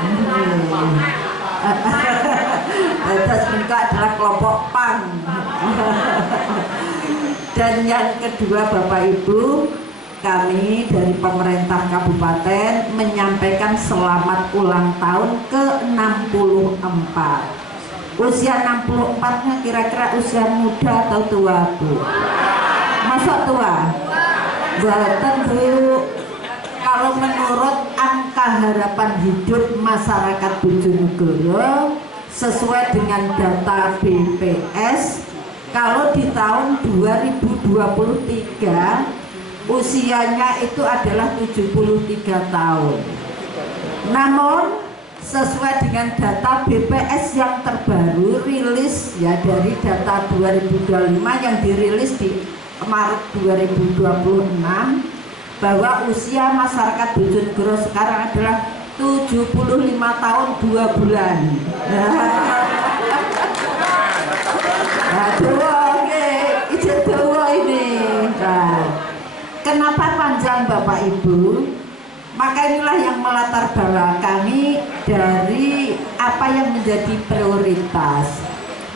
Atas mereka adalah kelompok PAN. Dan yang kedua, Bapak Ibu, kami dari pemerintah kabupaten menyampaikan selamat ulang tahun ke-64. Usia 64-nya kira-kira usia muda atau tua, Bu? Masa tua? Buatan, Bu. Kalau menurut angka harapan hidup masyarakat Bojonegoro sesuai dengan data BPS, kalau di tahun 2023 usianya itu adalah 73 tahun. Namun sesuai dengan data BPS yang terbaru rilis ya dari data 2025 yang dirilis di Maret 2026, bahwa usia masyarakat Bojonegoro sekarang adalah 75 tahun 2 bulan. Kenapa panjang, Bapak Ibu? Maka inilah yang melatar belakangi dari apa yang menjadi prioritas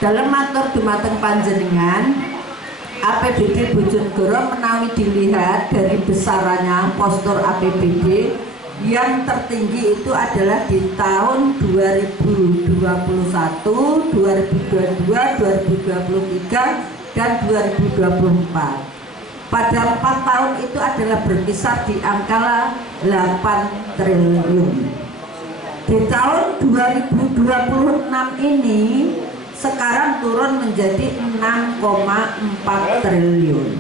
dalam matur dumateng panjenengan. APBD Bojonegoro menawi dilihat dari besarannya postur APBD yang tertinggi itu adalah di tahun 2021, 2022, 2023, dan 2024. Pada 4 tahun itu adalah berkisar di angka 8 triliun. Di tahun 2026 ini sekarang turun menjadi 6,4 triliun.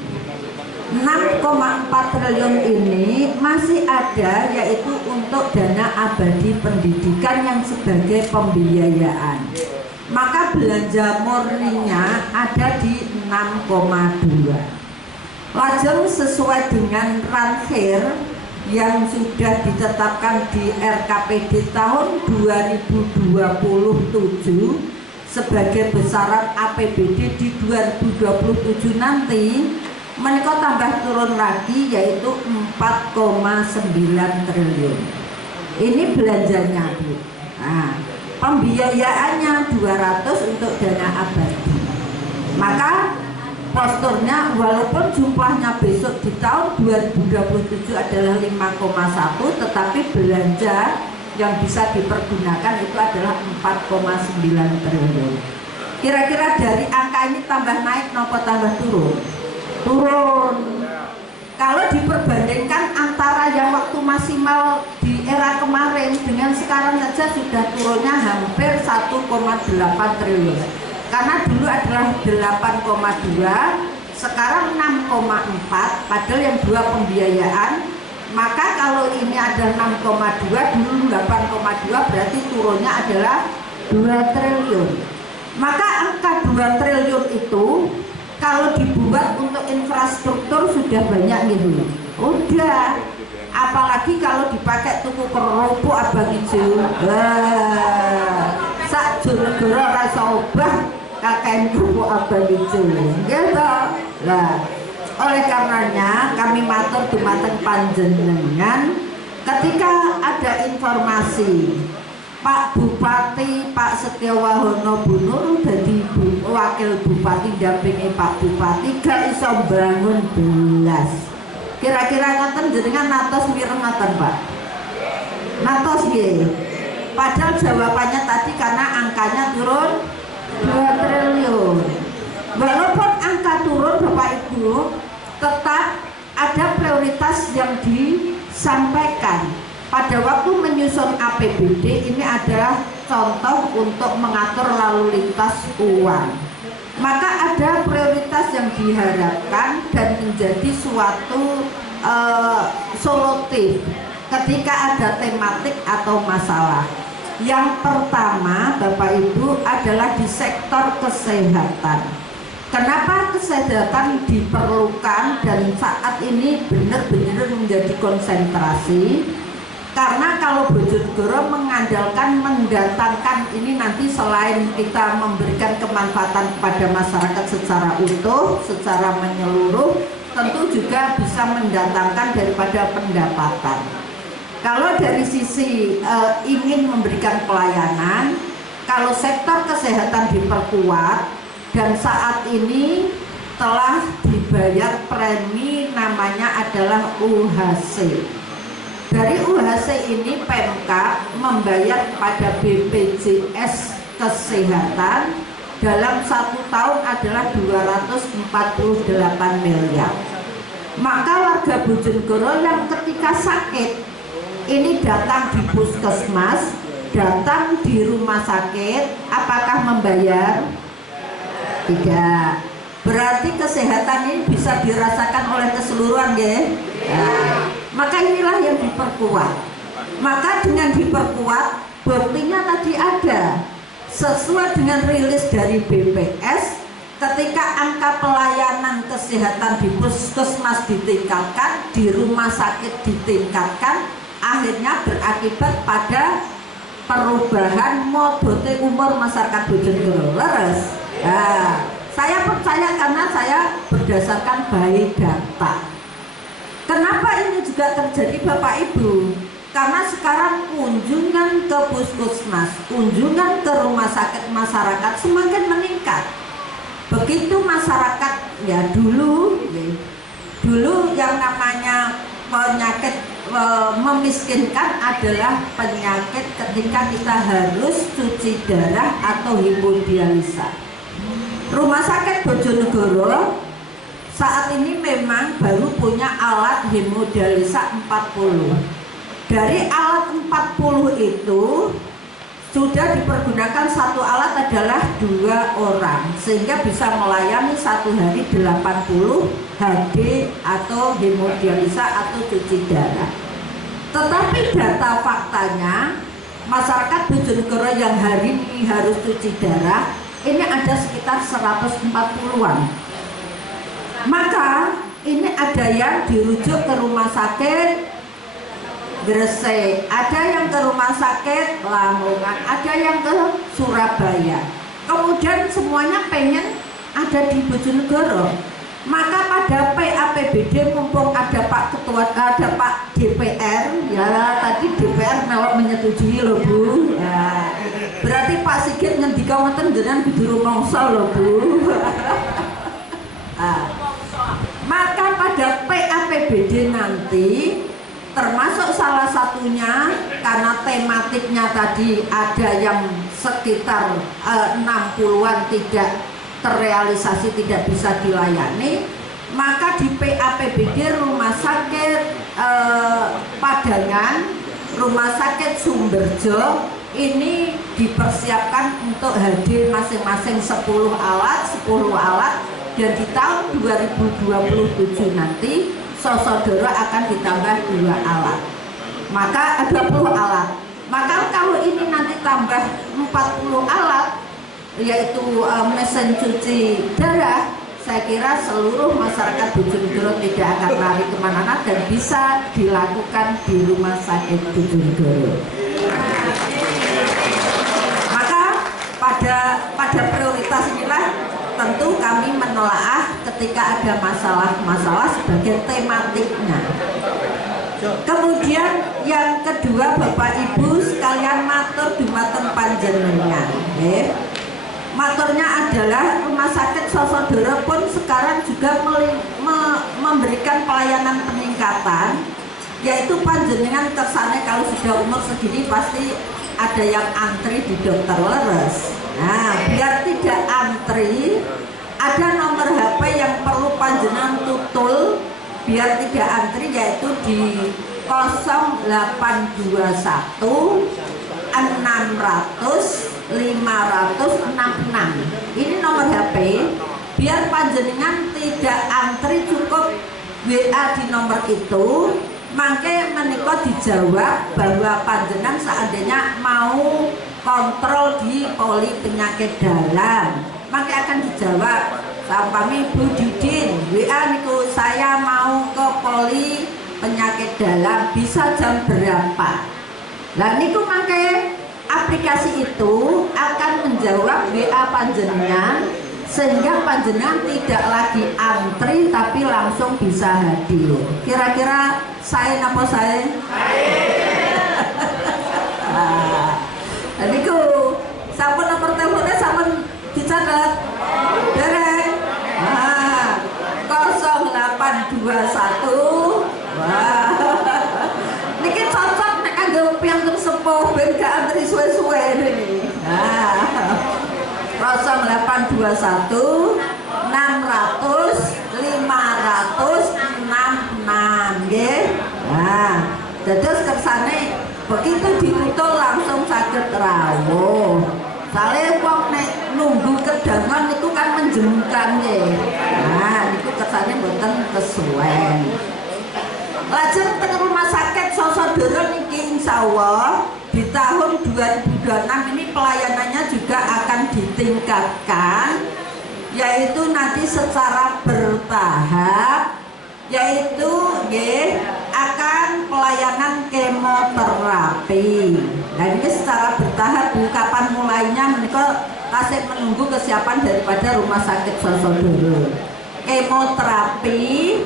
6,4 triliun ini masih ada, yaitu untuk dana abadi pendidikan yang sebagai pembiayaan. maka belanja murninya ada di 6,2. Lajeng sesuai dengan ranker yang sudah ditetapkan di RKPD tahun 2027 sebagai besaran APBD di 2027 nanti menika tambah turun lagi yaitu 4,9 triliun. Ini belanjanya, Bu. Nah, pembiayaannya 200 untuk dana abadi. Maka posturnya walaupun jumlahnya besok di tahun 2027 adalah 5,1, tetapi belanja yang bisa dipergunakan itu adalah 4,9 triliun. Kira-kira dari angka ini tambah naik nopo tambah turun? Turun. Kalau diperbandingkan antara yang waktu masih mau di era kemarin dengan sekarang saja sudah turunnya hampir 1,8 triliun. Karena dulu adalah 8,2, sekarang 6,4, padahal yang dua pembiayaan. Maka kalau ini ada 6,2, dulu 8,2, berarti turunnya adalah 2 triliun. Maka angka 2 triliun itu kalau dibuat untuk infrastruktur sudah banyak gitu. Udah. Apalagi kalau dipakai tuku kerupuk abang hijau. Sak Jonegoro rasa obah kakek kerupuk abang hijau. Gitu. Lah. Oleh karenanya kami matur dumateng panjenengan ketika ada informasi Pak Bupati Pak Setiowahono Bu Nur dadi wakil bupati dampingi Pak Bupati gak iso bangun belas. Kira-kira ngoten jenengan natos mireng ngoten Pak? Natos nggih. Padahal jawabannya tadi karena angkanya turun 2 triliun. Walaupun angka turun Bapak Ibu, tetap ada prioritas yang disampaikan pada waktu menyusun APBD. Ini adalah contoh untuk mengatur lalu lintas uang. Maka ada prioritas yang diharapkan dan menjadi suatu solutif ketika ada tematik atau masalah. Yang pertama Bapak Ibu adalah di sektor kesehatan. Kenapa kesehatan diperlukan dan saat ini benar-benar menjadi konsentrasi? Karena kalau Bojonegoro mengandalkan mendatangkan ini nanti selain kita memberikan kemanfaatan kepada masyarakat secara utuh, secara menyeluruh, tentu juga bisa mendatangkan daripada pendapatan. Kalau dari sisi ingin memberikan pelayanan, kalau sektor kesehatan diperkuat, dan saat ini telah dibayar premi namanya adalah UHC. Dari UHC ini Pemkab membayar pada BPJS Kesehatan dalam 1 tahun adalah 248 miliar. Maka warga Bojonegoro yang ketika sakit ini datang di puskesmas, datang di rumah sakit, apakah membayar? Tidak. Berarti kesehatan ini bisa dirasakan oleh keseluruhan ya. Nah, maka inilah yang diperkuat. Maka dengan diperkuat, buktinya tadi ada sesuai dengan rilis dari BPS, ketika angka pelayanan kesehatan di puskesmas ditingkatkan, di rumah sakit ditingkatkan, akhirnya berakibat pada perubahan modote umur masyarakat Bojonegoro. Leres. Nah, saya percaya karena saya berdasarkan by data. Kenapa ini juga terjadi Bapak Ibu? Karena sekarang kunjungan ke puskesmas, kunjungan ke rumah sakit masyarakat semakin meningkat. Begitu masyarakat ya dulu yang namanya penyakit memiskinkan adalah penyakit ketika kita harus cuci darah atau hemodialisa. Rumah sakit Bojonegoro saat ini memang baru punya alat hemodialisa 40. Dari alat 40 itu sudah dipergunakan satu alat adalah 2 orang, sehingga bisa melayani satu hari 80 HD atau hemodialisa atau cuci darah. Tetapi data faktanya masyarakat Bojonegoro yang hari ini harus cuci darah ini ada sekitar 140-an. Maka ini ada yang dirujuk ke rumah sakit Gresik, ada yang ke rumah sakit Lamongan, ada yang ke Surabaya. Kemudian semuanya pengen ada di Bojonegoro. Maka pada PAPBD mumpung ada Pak Ketua, ada Pak DPR, ya tadi DPR melok menyetujui loh Bu. Ya, berarti Pak Sigit ngendika wonten jenengan kudu rumangsa loh Bu. Maka pada PAPBD nanti termasuk salah satunya karena tematiknya tadi ada yang sekitar 60-an tidak terrealisasi, tidak bisa dilayani, maka di PAPBD Rumah Sakit Padangan, Rumah Sakit Sumberjo ini dipersiapkan untuk hadir masing-masing 10 alat dan di tahun 2027 nanti Sosodoro akan ditambah 2 alat, maka 20 alat. Maka kalau ini nanti tambah 40 alat yaitu mesin cuci darah, saya kira seluruh masyarakat Bojonegoro tidak akan lari kemana-mana dan bisa dilakukan di rumah sakit Bojonegoro. Maka pada prioritas inilah tentu kami menelaah ketika ada masalah-masalah sebagai tematiknya. Kemudian yang kedua, Bapak Ibu sekalian matur dumateng panjenengan. Maturnya adalah Rumah Sakit Sosodoro pun sekarang juga memberikan pelayanan peningkatan, yaitu panjenengan kesannya kalau sudah umur segini pasti ada yang antri di dokter leres. Nah, biar tidak antri, ada nomor HP yang perlu panjenengan tutul biar tidak antri, yaitu di 0821 600 566. Ini nomor HP. Biar panjenengan tidak antri, cukup WA di nomor itu. Mangke menika dijawab bahwa panjenengan seandainya mau kontrol di poli penyakit dalam, maka akan dijawab sampami Bu Didin, WA niku saya mau ke poli penyakit dalam, bisa jam berapa. Lah niku mangke aplikasi itu akan menjawab WA panjenengan sehingga panjenengan tidak lagi antri tapi langsung bisa hadir. Kira-kira saya napa saya? Jadi ku sampun nomor teleponnya sampun dicatat. Dereng. 0821. Wah. Niki cocok nek kanggo piantun sepuh ben gak antri suwe-suwe niki. 0821 600 566 nggih. Nah, dados kersane begitu ditutul langsung saged rawuh. Sale wong nek nunggu kedangan itu kan menjengkan nggih. Nah, niku kersane mboten kesuwen. Lajeng teng Rumah Sakit Sosodoro niki insyaallah di tahun 2026 ini pelayanannya juga akan ditingkatkan, yaitu nanti secara bertahap, yaitu akan pelayanan kemoterapi. Nah ini secara bertahap, kapan mulainya menika tasih menunggu kesiapan daripada Rumah Sakit Sosodoro. Kemoterapi,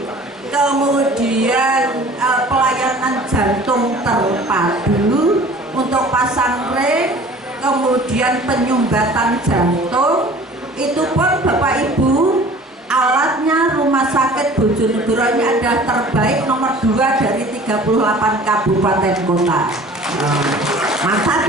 kemudian pelayanan jantung terpadu untuk pasang ring, kemudian penyumbatan jantung. Itu pun Bapak Ibu, alatnya Rumah Sakit Bojonegoro ini adalah terbaik nomor 2 dari 38 kabupaten kota. Mantap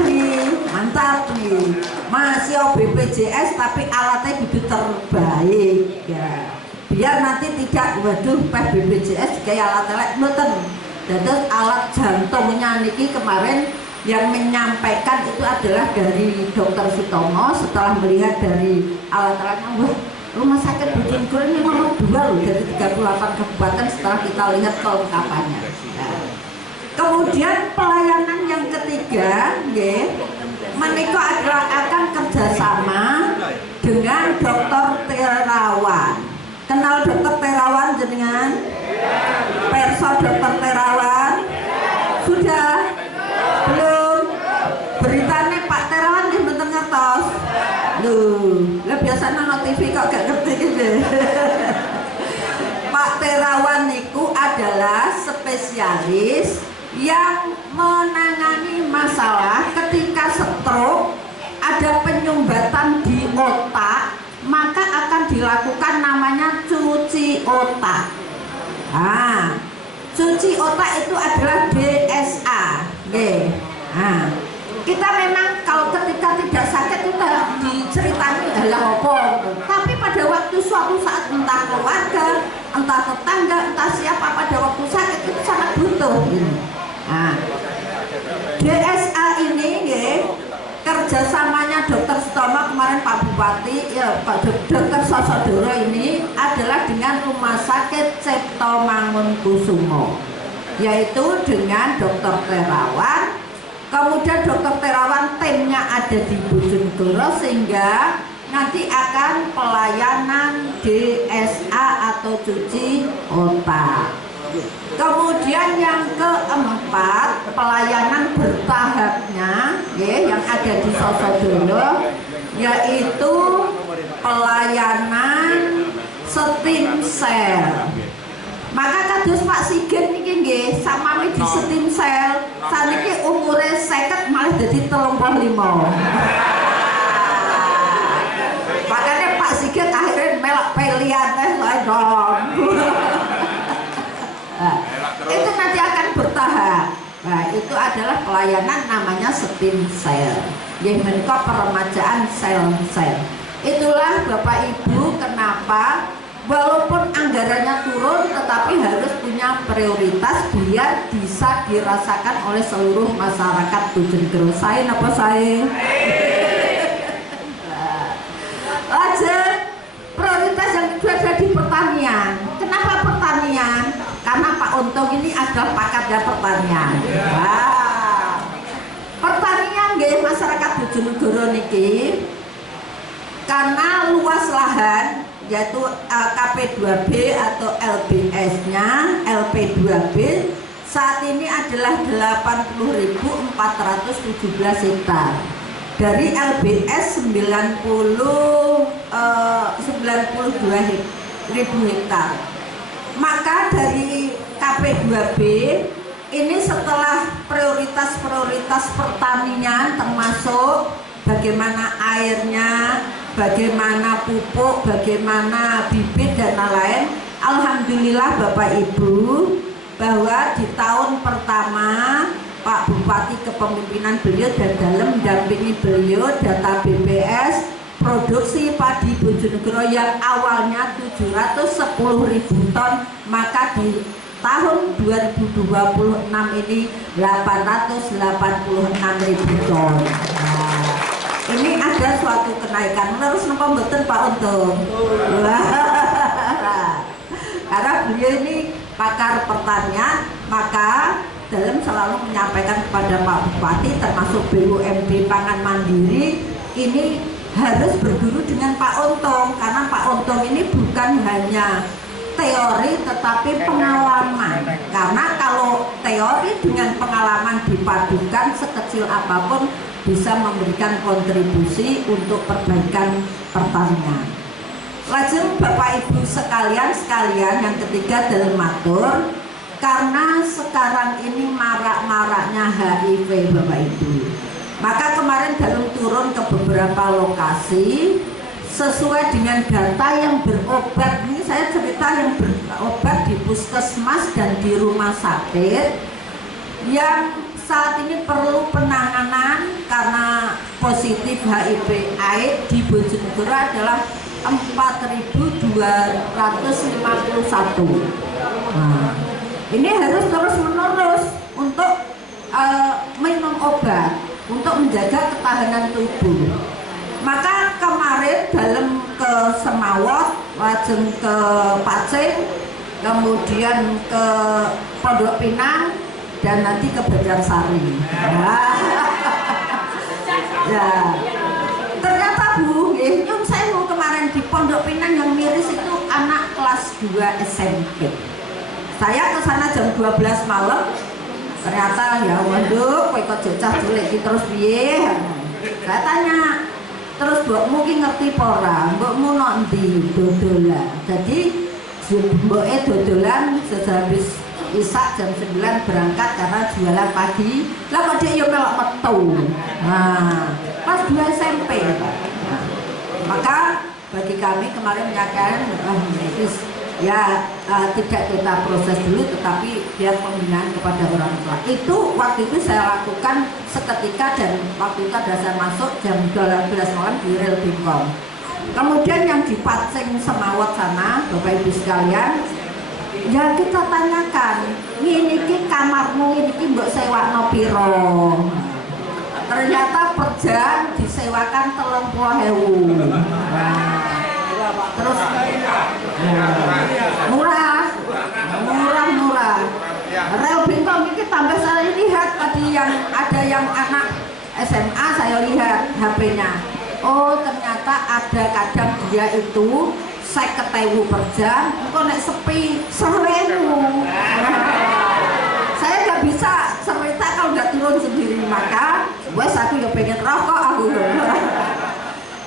nih, masih BPJS tapi alatnya kudu terbaik ya. Biar nanti tidak, waduh BPJS kayak alat elek mboten. Dados alat jantungnya niki kemarin yang menyampaikan itu adalah dari Dr. Sutomo setelah melihat dari alat-alatnya. Wah, Rumah Sakit Bojonegoro ini nomor 2 loh dari 38 kabupaten setelah kita lihat kelengkapannya. Ya. Kemudian pelayanan yang ketiga, menika adalah akan kerjasama dengan dokter terawan. Kenal dokter terawan jenengan? Perso dokter terawan? Sudah? Belum? Beritanya Pak Terawan di mboten ngertos. Lah biasanya no TV kok gak ngerti gitu. Pak Terawan niku adalah spesialis yang menangani masalah ketika stroke, ada penyumbatan di otak, maka akan dilakukan namanya cuci otak. Cuci otak itu adalah DSA. Kita memang kalau ketika tidak sakit kita diceritani adalah apa, tapi pada waktu suatu saat entah keluarga, entah tetangga, entah siapa pada waktu sakit itu sangat butuh. DSA ini kerjasamanya Dokter Sutomo kemarin Pak Bupati, ya Pak Dokter Sosodoro ini adalah dengan Rumah Sakit Cipto Mangunkusumo, yaitu dengan Dokter Terawan. Kemudian Dokter Terawan timnya ada di Bojonegoro sehingga nanti akan pelayanan DSA atau cuci otak. Kemudian yang keempat, pelayanan bertahapnya yang ada di Sosodoro, yaitu pelayanan stem cell. Maka kados Pak Sigit niki nggih samami di stem cell saniki umure 50 malah dadi 35. Makanya Pak Sigit akhirnya melok pelian dong. Itu nanti akan bertahap. Nah, itu adalah pelayanan namanya stem cell. Yang menika peremajaan sel-sel. Itulah Bapak Ibu kenapa walaupun anggarannya turun tetapi harus punya prioritas biar bisa dirasakan oleh seluruh masyarakat Bojonegoro. Saya napa saya? Lanjut, prioritas yang kedua ada di pertanian. Kenapa pertanian? Karena Pak Untung ini adalah pakatnya pertanian. Pertanian nggih masyarakat Bojonegoro niki karena luas lahan yaitu KP2B atau LBS-nya, LP2B saat ini adalah 80.417 hektar. Dari LBS 92.000 hektar. Maka dari KP2B ini setelah prioritas-prioritas pertanian termasuk bagaimana airnya, bagaimana pupuk, bagaimana bibit dan lain-lain. Alhamdulillah Bapak Ibu bahwa di tahun pertama Pak Bupati kepemimpinan beliau dan dalam mendampingi beliau data BPS produksi padi Bojonegoro yang awalnya 710.000 ton maka di tahun 2026 ini 886.000 ton. Ini ada suatu kenaikan. Terus napa mboten Pak Untung? Karena beliau ini pakar pertanian, maka dalam selalu menyampaikan kepada Pak Bupati termasuk BUMD Pangan Mandiri ini harus berguru dengan Pak Untung karena Pak Untung ini bukan hanya teori tetapi pengalaman. Karena kalau teori dengan pengalaman dipadukan sekecil apapun bisa memberikan kontribusi untuk perbaikan pertanian. Lajeng Bapak Ibu sekalian yang ketiga dalam matur, karena sekarang ini marak-maraknya HIV Bapak Ibu. Maka kemarin dalam turun ke beberapa lokasi sesuai dengan data yang berobat. Ini saya cerita yang berobat di puskesmas dan di rumah sakit yang saat ini perlu penanganan karena positif HIV/AIDS di Bojonegoro adalah 4.251. Nah, ini harus terus menerus untuk minum obat untuk menjaga ketahanan tubuh. Maka kemarin dalam ke Semawut, lajeng ke Pacing, kemudian ke Pondok Pinang, dan nanti ke Banjarsari. Ya, ternyata Bu, nyun sewu kemarin di Pondok Pinang yang miris itu anak kelas 2 SMP. Saya ke sana jam 12 malam. Ternyata ya waduh, kowe kok jecah jelek terus piye? Saya tanya, terus mbokmu ki ngerti apa ora? Mbokmu nok ndi dodolan. Jadi mboke dodolan sehabis Isak jam 9 berangkat karena jualan pagi. Lah kok dia yo melok metu. Nah, pas 2 SMP. Nah, maka bagi kami kemarin menyatakan ya tidak kita proses dulu, tetapi dia pembinaan kepada orang tua. Itu waktu itu saya lakukan seketika, dan waktu itu ada saya masuk jam 12 malam di rel Bingkong. Kemudian yang di Pacing Semawut sana, Bapak Ibu sekalian, ya kita tanyakan, ini ki kamarmu ini ki mbok sewakno piro? Ternyata per jam disewakan 30.000. Terus murah. Rel Bintang ini tambah saya lihat tadi yang ada yang anak SMA, saya lihat HP-nya. Oh ternyata ada kadang dia itu 50.000 per jam, kok nek sepi 1.000. Saya nggak bisa cerita kalau nggak turun sendiri, maka wes aku ya pengen rokok aku.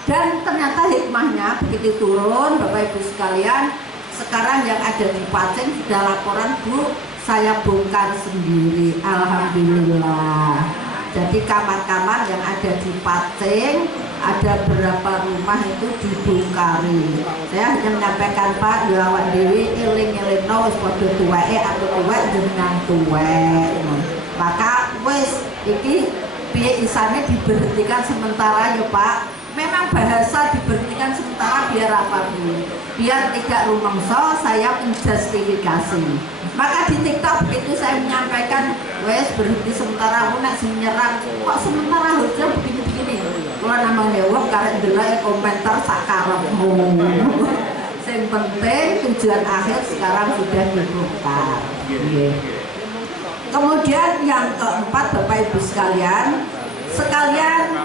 Dan ternyata hikmahnya begitu turun, Bapak Ibu sekalian, sekarang yang ada di Pacing sudah laporan, Bu, saya bongkar sendiri, alhamdulillah. Jadi kamar-kamar yang ada di Pacing, ada berapa rumah itu dibongkari. Saya hanya menyampaikan, Pak, ya awak dewi iling-ilingno wis padha tuweke atau tuwek jenengan tuwek. Maka wis iki piye isane diberhentikan sementara ya, Pak. Memang bahasa diberhentikan sementara biar apa, Bu? Biar tidak rumangsa saya menjustifikasi. Maka di TikTok begitu saya menyampaikan, wes berhenti sementara, aku nak menyerang, kok sementara harusnya begini-begini. Kalau namanya wong karek delok komentar sakarepmu. Yang penting tujuan akhir sekarang sudah dibongkar. Kemudian yang keempat, Bapak Ibu sekalian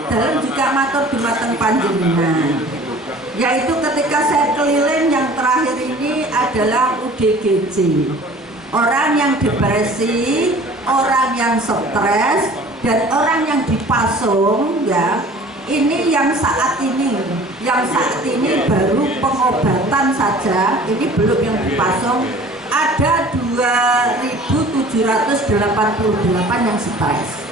dalam juga matur dumateng panjenengan, yaitu ketika saya keliling yang terakhir ini adalah UDGJ, orang yang depresi, orang yang stres, dan orang yang dipasung, ya. Ini yang saat ini baru pengobatan saja, ini belum yang dipasung, ada 2.788 yang stres.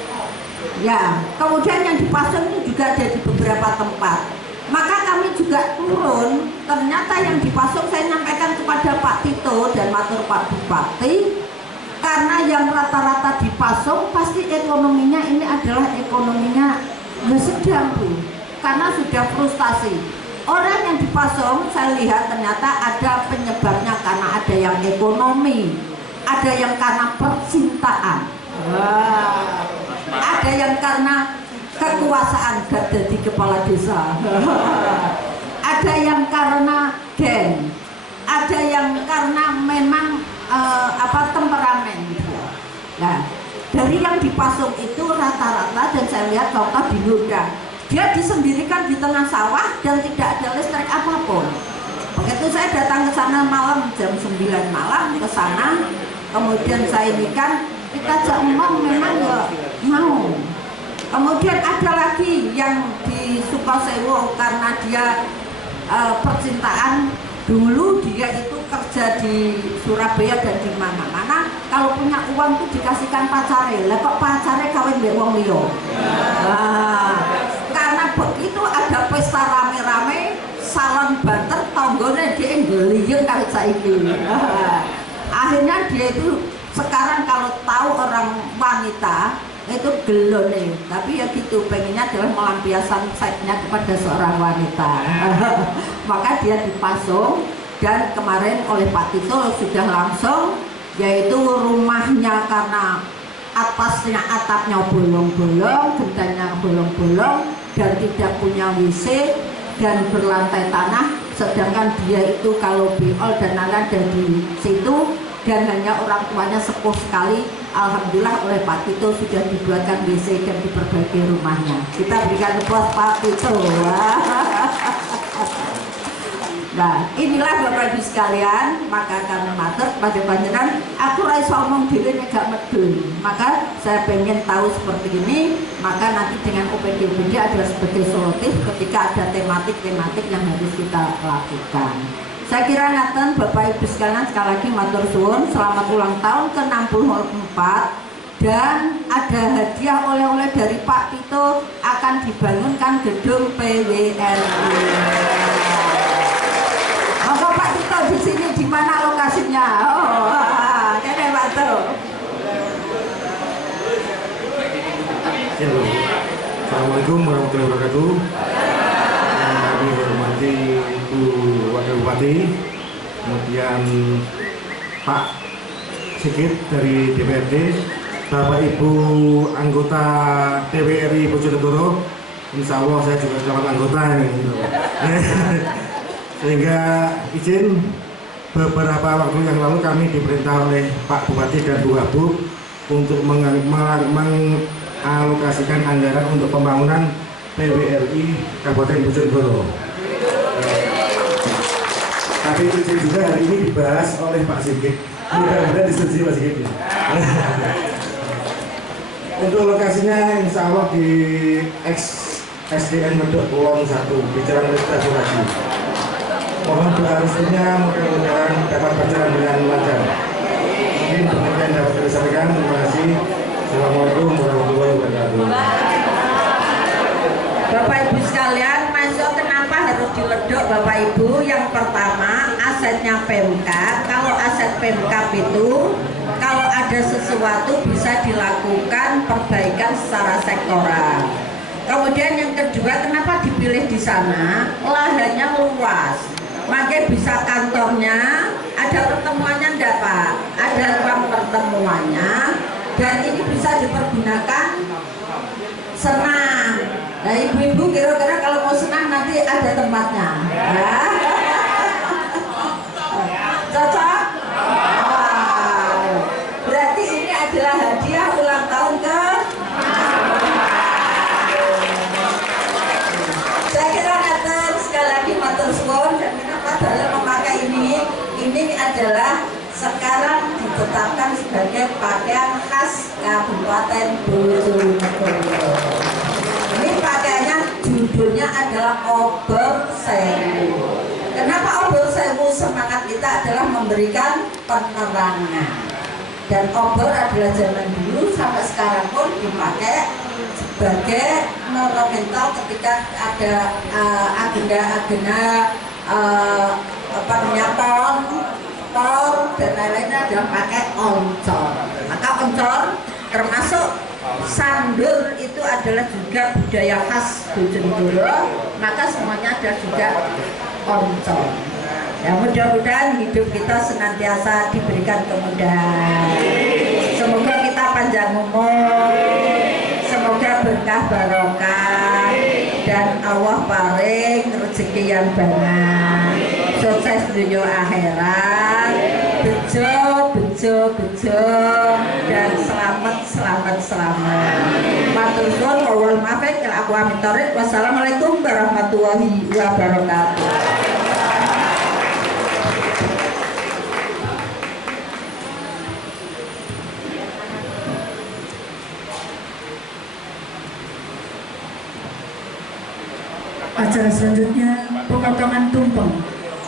Ya, kemudian yang dipasung itu juga ada di beberapa tempat. Maka kami juga turun, ternyata yang dipasung saya nyampaikan kepada Pak Tito dan matur Pak Bupati, karena yang rata-rata dipasung pasti ekonominya ini adalah ekonominya nggak sedang, Bu, karena sudah frustasi. Orang yang dipasung saya lihat ternyata ada penyebabnya karena ada yang ekonomi, ada yang karena percintaan, ada yang karena kekuasaan gak jadi kepala desa, ada yang karena geng, ada yang karena memang temperamen gitu. Nah, dari yang dipasung itu rata-rata, dan saya lihat contoh di Yunda, dia disendirikan di tengah sawah dan tidak ada listrik apapun. Begitu saya datang ke sana malam jam 9 malam ke sana, kemudian saya ini kan kita ngomong memang ya mau. Kemudian ada lagi yang di Sukosewu karena dia percintaan. Dulu dia itu kerja di Surabaya dan di mana-mana, kalau punya uang tuh dikasihkan pacare. Lah kok pacare kawin mbek wong liya. Karena begitu ada pesta rame-rame, salon banter tanggane dia ngeliyeng kali saiki. Akhirnya dia itu sekarang kalau tahu orang wanita itu gelo nih, tapi ya gitu, pengennya adalah melampiaskan seksnya kepada seorang wanita. Maka dia dipasung, dan kemarin oleh Pak Tito sudah langsung, yaitu rumahnya karena atasnya atapnya bolong-bolong, gentengnya bolong-bolong, dan tidak punya WC dan berlantai tanah, sedangkan dia itu kalau biol dan ada di situ dan hanya orang tuanya sepuh sekali. Alhamdulillah oleh Pak Tito sudah dibuatkan WC dan diperbaiki rumahnya. Kita berikan tepuk Pak Tito. Nah, inilah Bapak Ibu sekalian, maka kami matur pada panjenengan, aku ra iso omong dhewe nek gak medun. Maka saya pengen tahu seperti ini, maka nanti dengan OPD adalah sebagai solutif ketika ada tematik-tematik yang harus kita lakukan. Saya kira ngaten Bapak Ibu sekalian, sekali lagi matur suwun, selamat ulang tahun ke-64. Dan ada hadiah oleh-oleh dari Pak Tito, akan dibangunkan gedung PWRI. Maka Pak Tito di sini di mana lokasinya? Oh, ini Pak Tito. Assalamualaikum warahmatullahi wabarakatuh. Yang kami hormati Ibu Wakil Bupati, kemudian Pak Sigit dari DPRD, Bapak Ibu anggota TWRI Bojonegoro. Insya Allah saya juga calon anggota ini. Sehingga izin, beberapa waktu yang lalu kami diperintah oleh Pak Bupati dan Bu Wabub untuk mengalokasikan anggaran untuk pembangunan PWRI Kabupaten Bojonegoro. Tapi izin juga hari ini dibahas oleh Pak Sigit. Mudah-mudahan disetujui Pak Sigit. Untuk lokasinya insya Allah di SDN Medok Kulon 1 di Jalan Lestari lagi. Mohon doa restunya, mudah-mudahan dapat berjalan dengan lancar. Mungkin demikian dapat saya sampaikan. Terima kasih. Assalamualaikum warahmatullahi wabarakatuh. Bapak Ibu sekalian, masuk kenapa harus diledok Bapak Ibu? Yang pertama, asetnya Pemkab. Kalau aset Pemkab itu, kalau ada sesuatu bisa dilakukan perbaikan secara sektoral. Kemudian yang kedua, kenapa dipilih di sana? Lahannya luas. Makanya bisa kantornya, ada pertemuannya enggak Pak? Ada ruang pertemuannya, dan ini bisa dipergunakan senam. Nah ibu-ibu kira-kira kalau mau senam nanti ada tempatnya ya. Cocok? Berarti ini adalah hadiah ulang tahun ke. Saya kira ngaten sekali lagi matur suwun. Dan kenapa dalam memakai ini adalah sekarang ditetapkan sebagai pakaian khas Kabupaten Bojonegoro. Ini pakaiannya judulnya adalah Obor Sewu. Kenapa Obor Sewu? Semangat kita adalah memberikan penerangan. Dan obor adalah zaman dulu sampai sekarang pun dipakai sebagai monumental ketika ada agenda-agenda pon dan lain-lainnya adalah pakai oncor. Maka oncor termasuk sandur itu adalah juga budaya khas Bojonegoro, maka semuanya ada juga oncor. Ya mudah-mudahan hidup kita senantiasa diberikan kemudahan. Semoga kita panjang umur, semoga berkah barokah, dan Allah paring rezeki yang banyak, sukses dunia akhirat, bejo, dan selamat. Matur suwun, wal maafik, aku amin tarik. Wassalamualaikum warahmatullahi wabarakatuh. Acara selanjutnya pemotongan tumpeng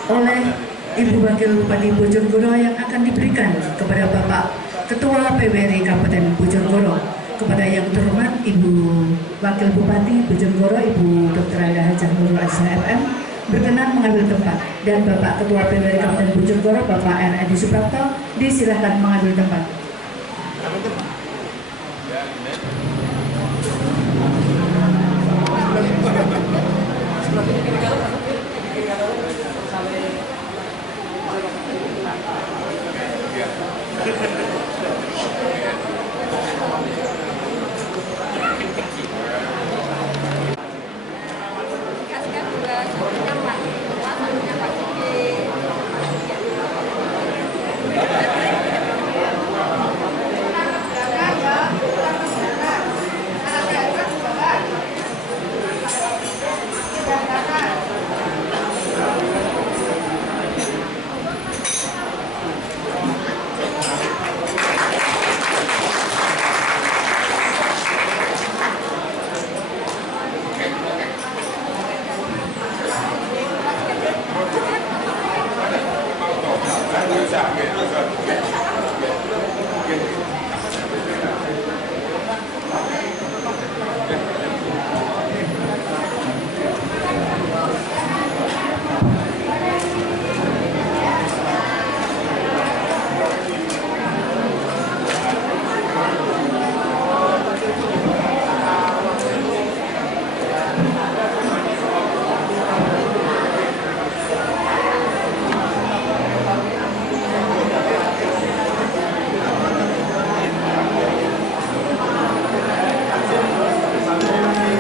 oleh Ibu Wakil Bupati Bojonegoro yang akan diberikan kepada Bapak Ketua PWRI Kabupaten Bojonegoro. Kepada yang terhormat Ibu Wakil Bupati Bojonegoro, Ibu Dr. Aida Hajah Nurul Azhar FM berkenan mengambil tempat, dan Bapak Ketua PWRI Kabupaten Bojonegoro Bapak R. Edi Suprapto disilakan mengambil tempat.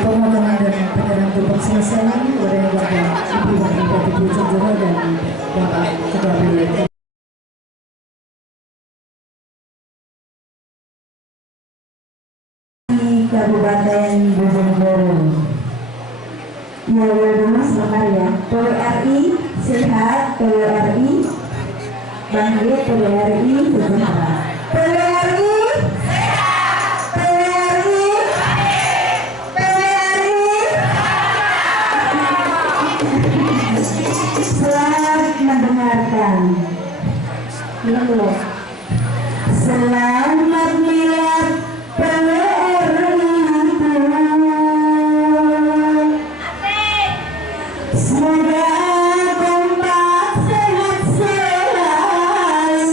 Pemotongan dan penyerahan tumpeng selesai oleh Bapak Ibu Wakil Bupati Bojonegoro dan Bapak Ketua BWN. Kabupaten Bojonegoro. Ya, dulu sebentar ya. PWRI sehat, PWRI bangkit, PWRI sejahtera. PWRI sehat, PWRI selamat mendengarkan. Selamat milad PWRI. Semoga kompak sehat selalu.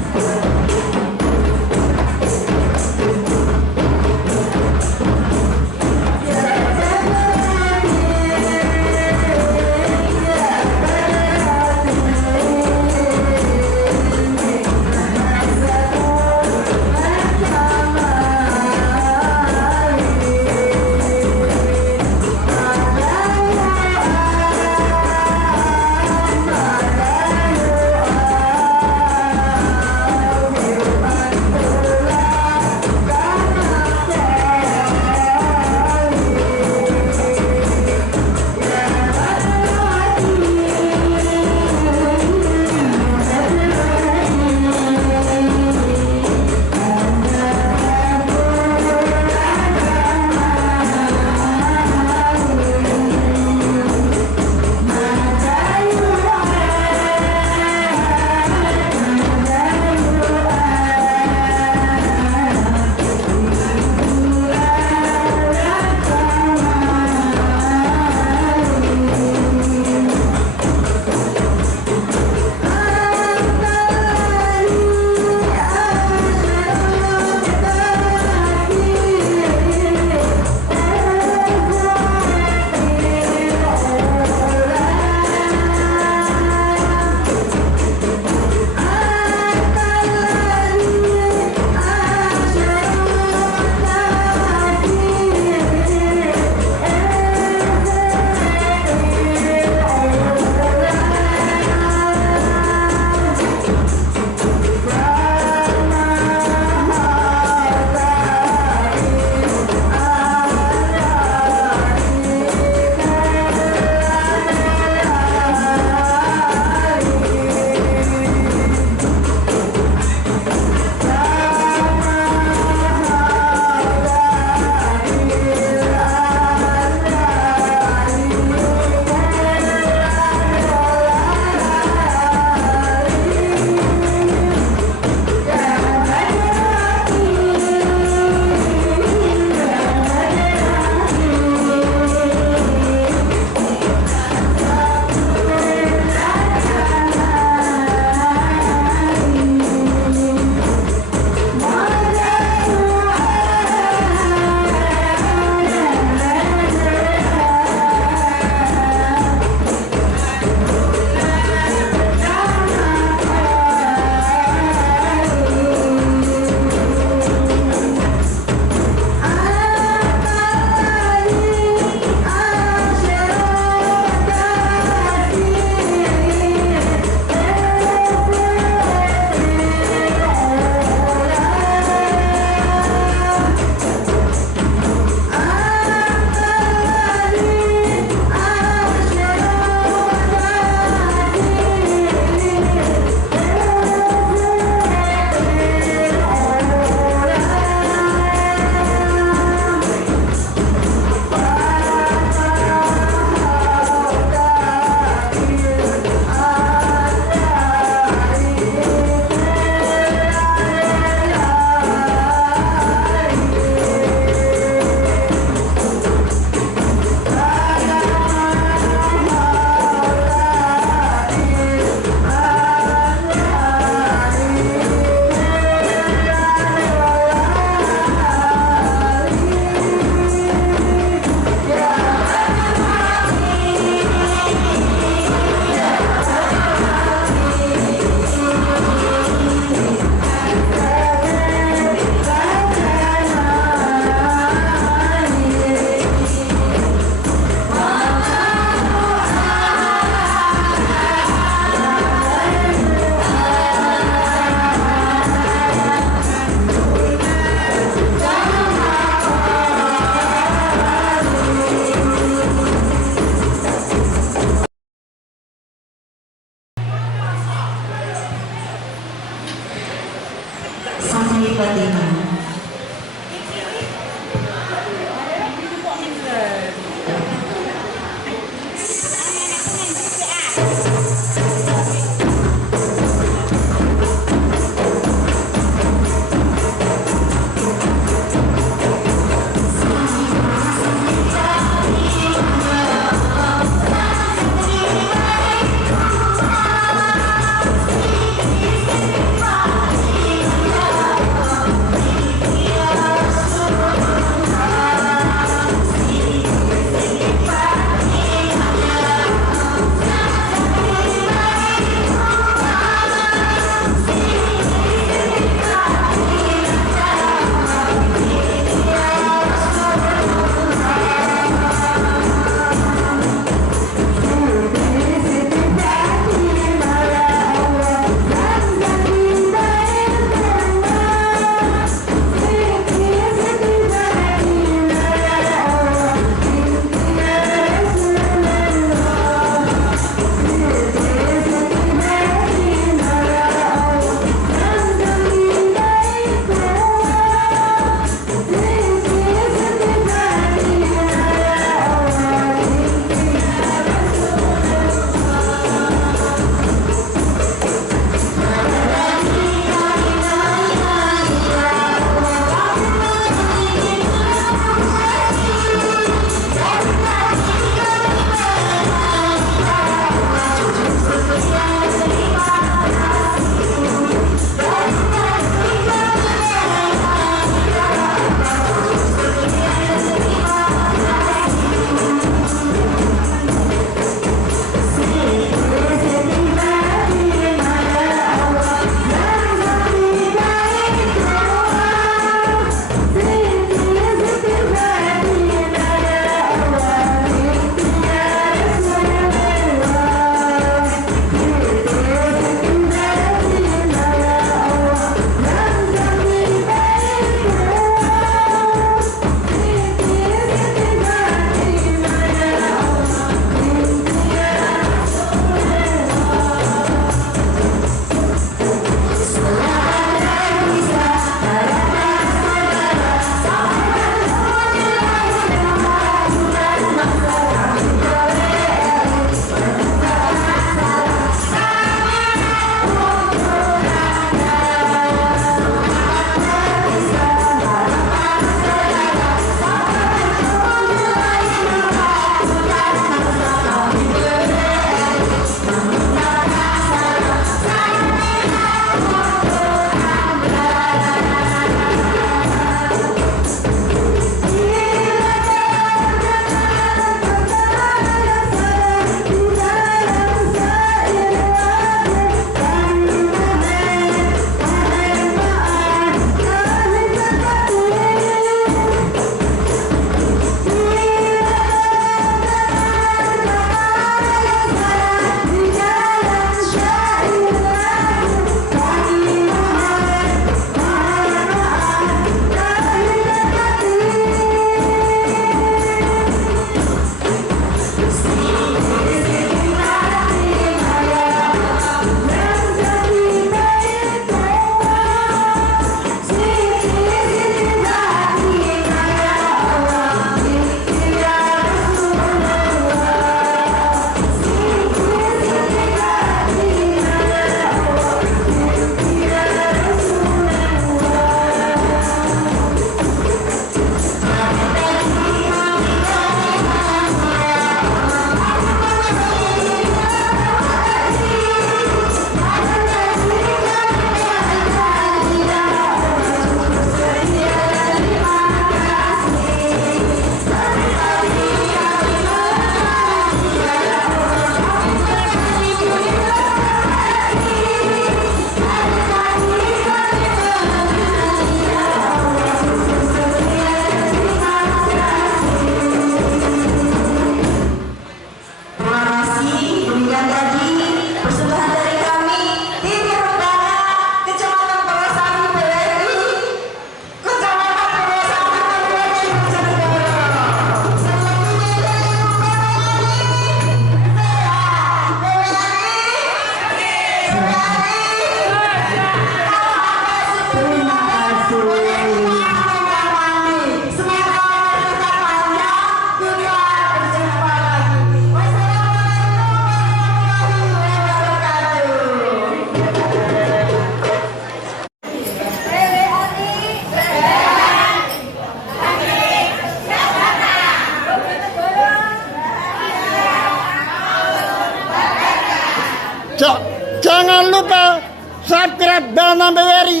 Jangan lupa subscribe Dana BWRI.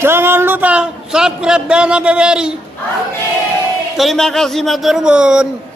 Jangan lupa subscribe Dana BWRI. Terima kasih matur nuwun.